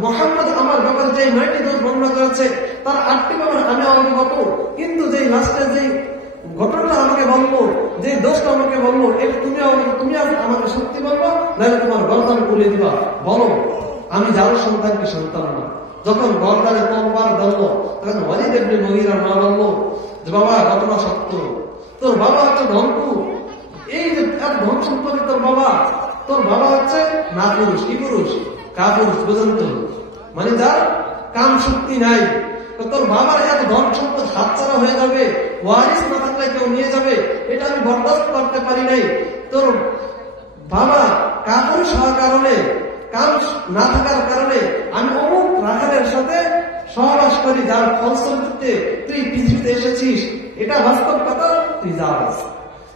মুহাম্মদ আমার ব্যাপারে যে 9টি দোষ বর্ণনা করেছে তার 8টি ব্যাপারে আমি অবগত, কিন্তু যে লাস্টে যে ঘটনাটা আমাকে বলবো, যে দোষটা আমাকে বলবো, এটা তুমি আমাকে সত্যি বলবো, নাহলে তোমার গর্দান খুলে দিবা, বলো আমি যার সন্তান কি সন্তান না। যখন গর্দানে তরবার ধরলো, তখন ওয়ালিদ ইবনে মুগীরার মা বললো যে বাবা ঘটনা সত্য, তোর বাবা হচ্ছে ধনকু, এই যে ধন সম্পত্তি তোর বাবা হচ্ছে না পুরুষ, কি পুরুষ, কাপুরুষ, বুঝলেন তো, মানে যার কাম শক্তি নাই। তোর বাবার এত ধন সম্পদ হাতছাড়া হয়ে যাবে, ওয়ারিস না থাকলে কেউ নিয়ে যাবে, এটা আমি বরদাস্ত করতে পারি নাই। তোর বাবা কাপুরুষ হওয়ার কারণে, কাম না থাকার কারণে আমি অমুক রাখালের সাথে সহবাস করি, যার ফলশ্রুতিতে তুই পৃথিবীতে এসেছিস, এটা বাস্তব কথা, তুই যাস।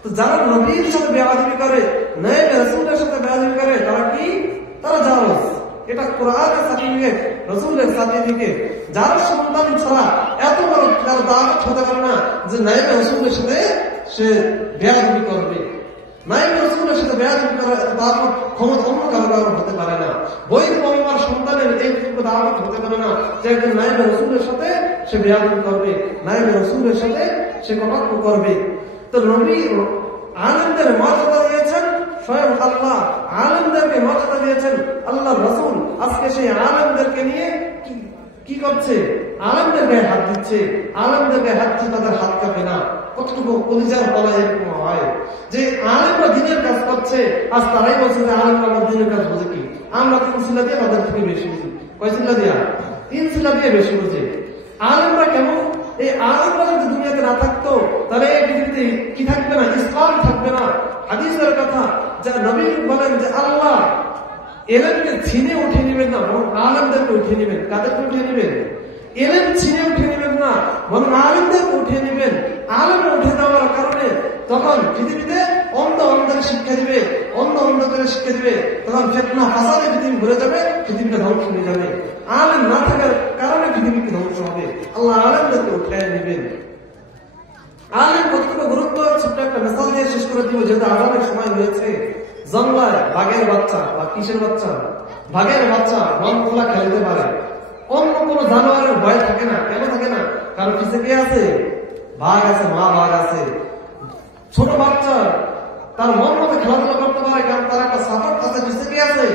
তো যারা নবীর সাথে বেয়াদবি করে, নায়েবে রাসূলের সাথে বেয়াদবি করে, তারা কি, তারা জারজ। এটা কোরআনের সার্টিফিকেট, রাসূলের সার্টিফিকেট। যার সন্তান ছাড়া এত বড় তার দাওয়াত হতে পারে না যে নায়েবে রাসূলের সাথে সে বেয়াদবি করবে। নায়েবে রাসূলের সাথে বেয়াদবি করার দাওয়াত ক্ষমতা অন্য কারো হতে পারে না। বৈধ পরিবার সন্তানের এই দাওয়াত হতে পারে না যে একজন নায়েবে রাসূলের সাথে সে বেয়াদবি করবে, নায়েবে রাসূলের সাথে সে কটাক্ষ করবে। তো নবী আলেমদের মর্যাদা দিয়েছেন স্বয়ং আল্লাহ, আলেমদেরকে মর্যাদা দিয়েছেন আল্লাহ রাসূল। আজকে সেই আলেমদেরকে নিয়ে কি করছে, আলেমদের গায়ে হাত দিচ্ছে, আলেমদের গায়ে হাত দিচ্ছে, তাদের হাত কাঁপে না। কতটুকু কলিজার তলায় এরকম হয় যে আলেমরা দিনের কাজ করছে, আজ তারাই বলছে যে আলেমরা আমার দিনের কাজ বুঝে কি, আমরা 3 শিলা দিয়ে তাদের থেকে বেশি বুঝি। কয় শিলা দিয়া? 3 শিলা দিয়ে বেশি বুঝে। আলেমরা কেমন, এই আলেমরা যদি দুনিয়াতে না থাকতো তাহলে এই পৃথিবীতে কি থাকবে না, ইসলাম থাকবে না। হাদিসের কথা যা নবী বলেন যে আল্লাহ এলেমকে ছিনে উঠিয়ে নেবেন না, বরং আলেমদেরকে উঠিয়ে নেবেন। কাদেরকে উঠিয়ে নেবেন? এলেম ছিনে উঠিয়ে নেবেন না, বরং আলেমদেরকে উঠিয়ে নেবেন। আলেমরা উঠে যাওয়ার কারণে তখন পৃথিবীতে অন্ধ অন্ধকে শিক্ষা দিবে, অন্ধ অন্ধকে শিক্ষা দিবে, তখন ফিতনা ফাসাদে পৃথিবী ভরে যাবে, পৃথিবীটা ধ্বংস হয়ে যাবে। আলেম না থাকার কারণে পৃথিবীকে ধ্বংস হবে। আল্লাহ আলেমদেরকে উঠিয়ে নেবেন। আলেম কতটুকু গুরুত্ব, ছোট্ট একটা মেসাল দিয়ে শেষ করে দিব, যেহেতু আজানের সময় হয়েছে। জঙ্গলায় বাঘের বাচ্চা বা কিসের বাচ্চা, বাঘের বাচ্চা মন খোলা খেলতে পারে, অন্য কোনো জানোয়ারের ভয় থাকে না। কেন থাকে না? কারণ পিছিয়ে কে আছে? বাঘ আছে, মা বাঘ আছে। ছোট বাচ্চা তার মন মতো খেলাধুলা করতে পারে, কারণ তার একটা সাপোর্ট আছে, পিছিয়ে কে আছে?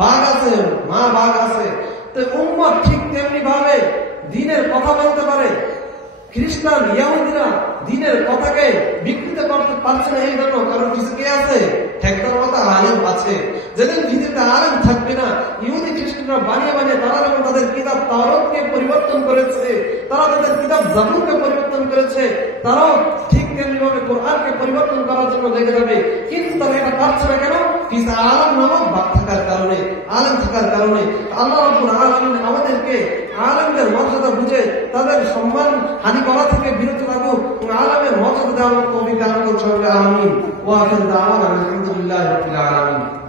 বাঘ আছে, মা বাঘ আছে। তো উম্মত ঠিক তেমনি ভাবে দ্বীনের কথা বলতে পারে। খ্রিস্টান ইহুদিরা দ্বীনের কথাকে বিকৃত করতে পারছে না, এই জন্য কারণ কিছু কে আছে? ঠেকদার মতো আলেম আছে। যেদিন পৃথিবীতে আলেম থাকবে না, ইহুদি খ্রিস্টানরা বানিয়ে বানিয়ে তারা যখন তাদের কিতাব তাওরাতকে পরিবর্তন করেছে, তারা তাদের কিতাব জাবুরকে পরিবর্তন করেছে, তারাও ঠিক তেমনি ভাবে কোরআনকে পরিবর্তন করার জন্য লেগে যাবে, কিন্তু তারা এটা পারছে না কেন? পিস আলম নামক বাদ থাকার কারণে, আলেম থাকার কারণে। আল্লাহ রাব্বুল আলামিন আমাদেরকে আলেমদের মর্যাদা বুঝে তাদের সম্মান হানি করা থেকে বিরত থাকুক এবং আলেমের মর্যাদা দেওয়ার তৌফিক দান করুন। আমিন। ওয়া আখিরু দাওয়ানা আলহামদুলিল্লাহি রাব্বিল আলামিন।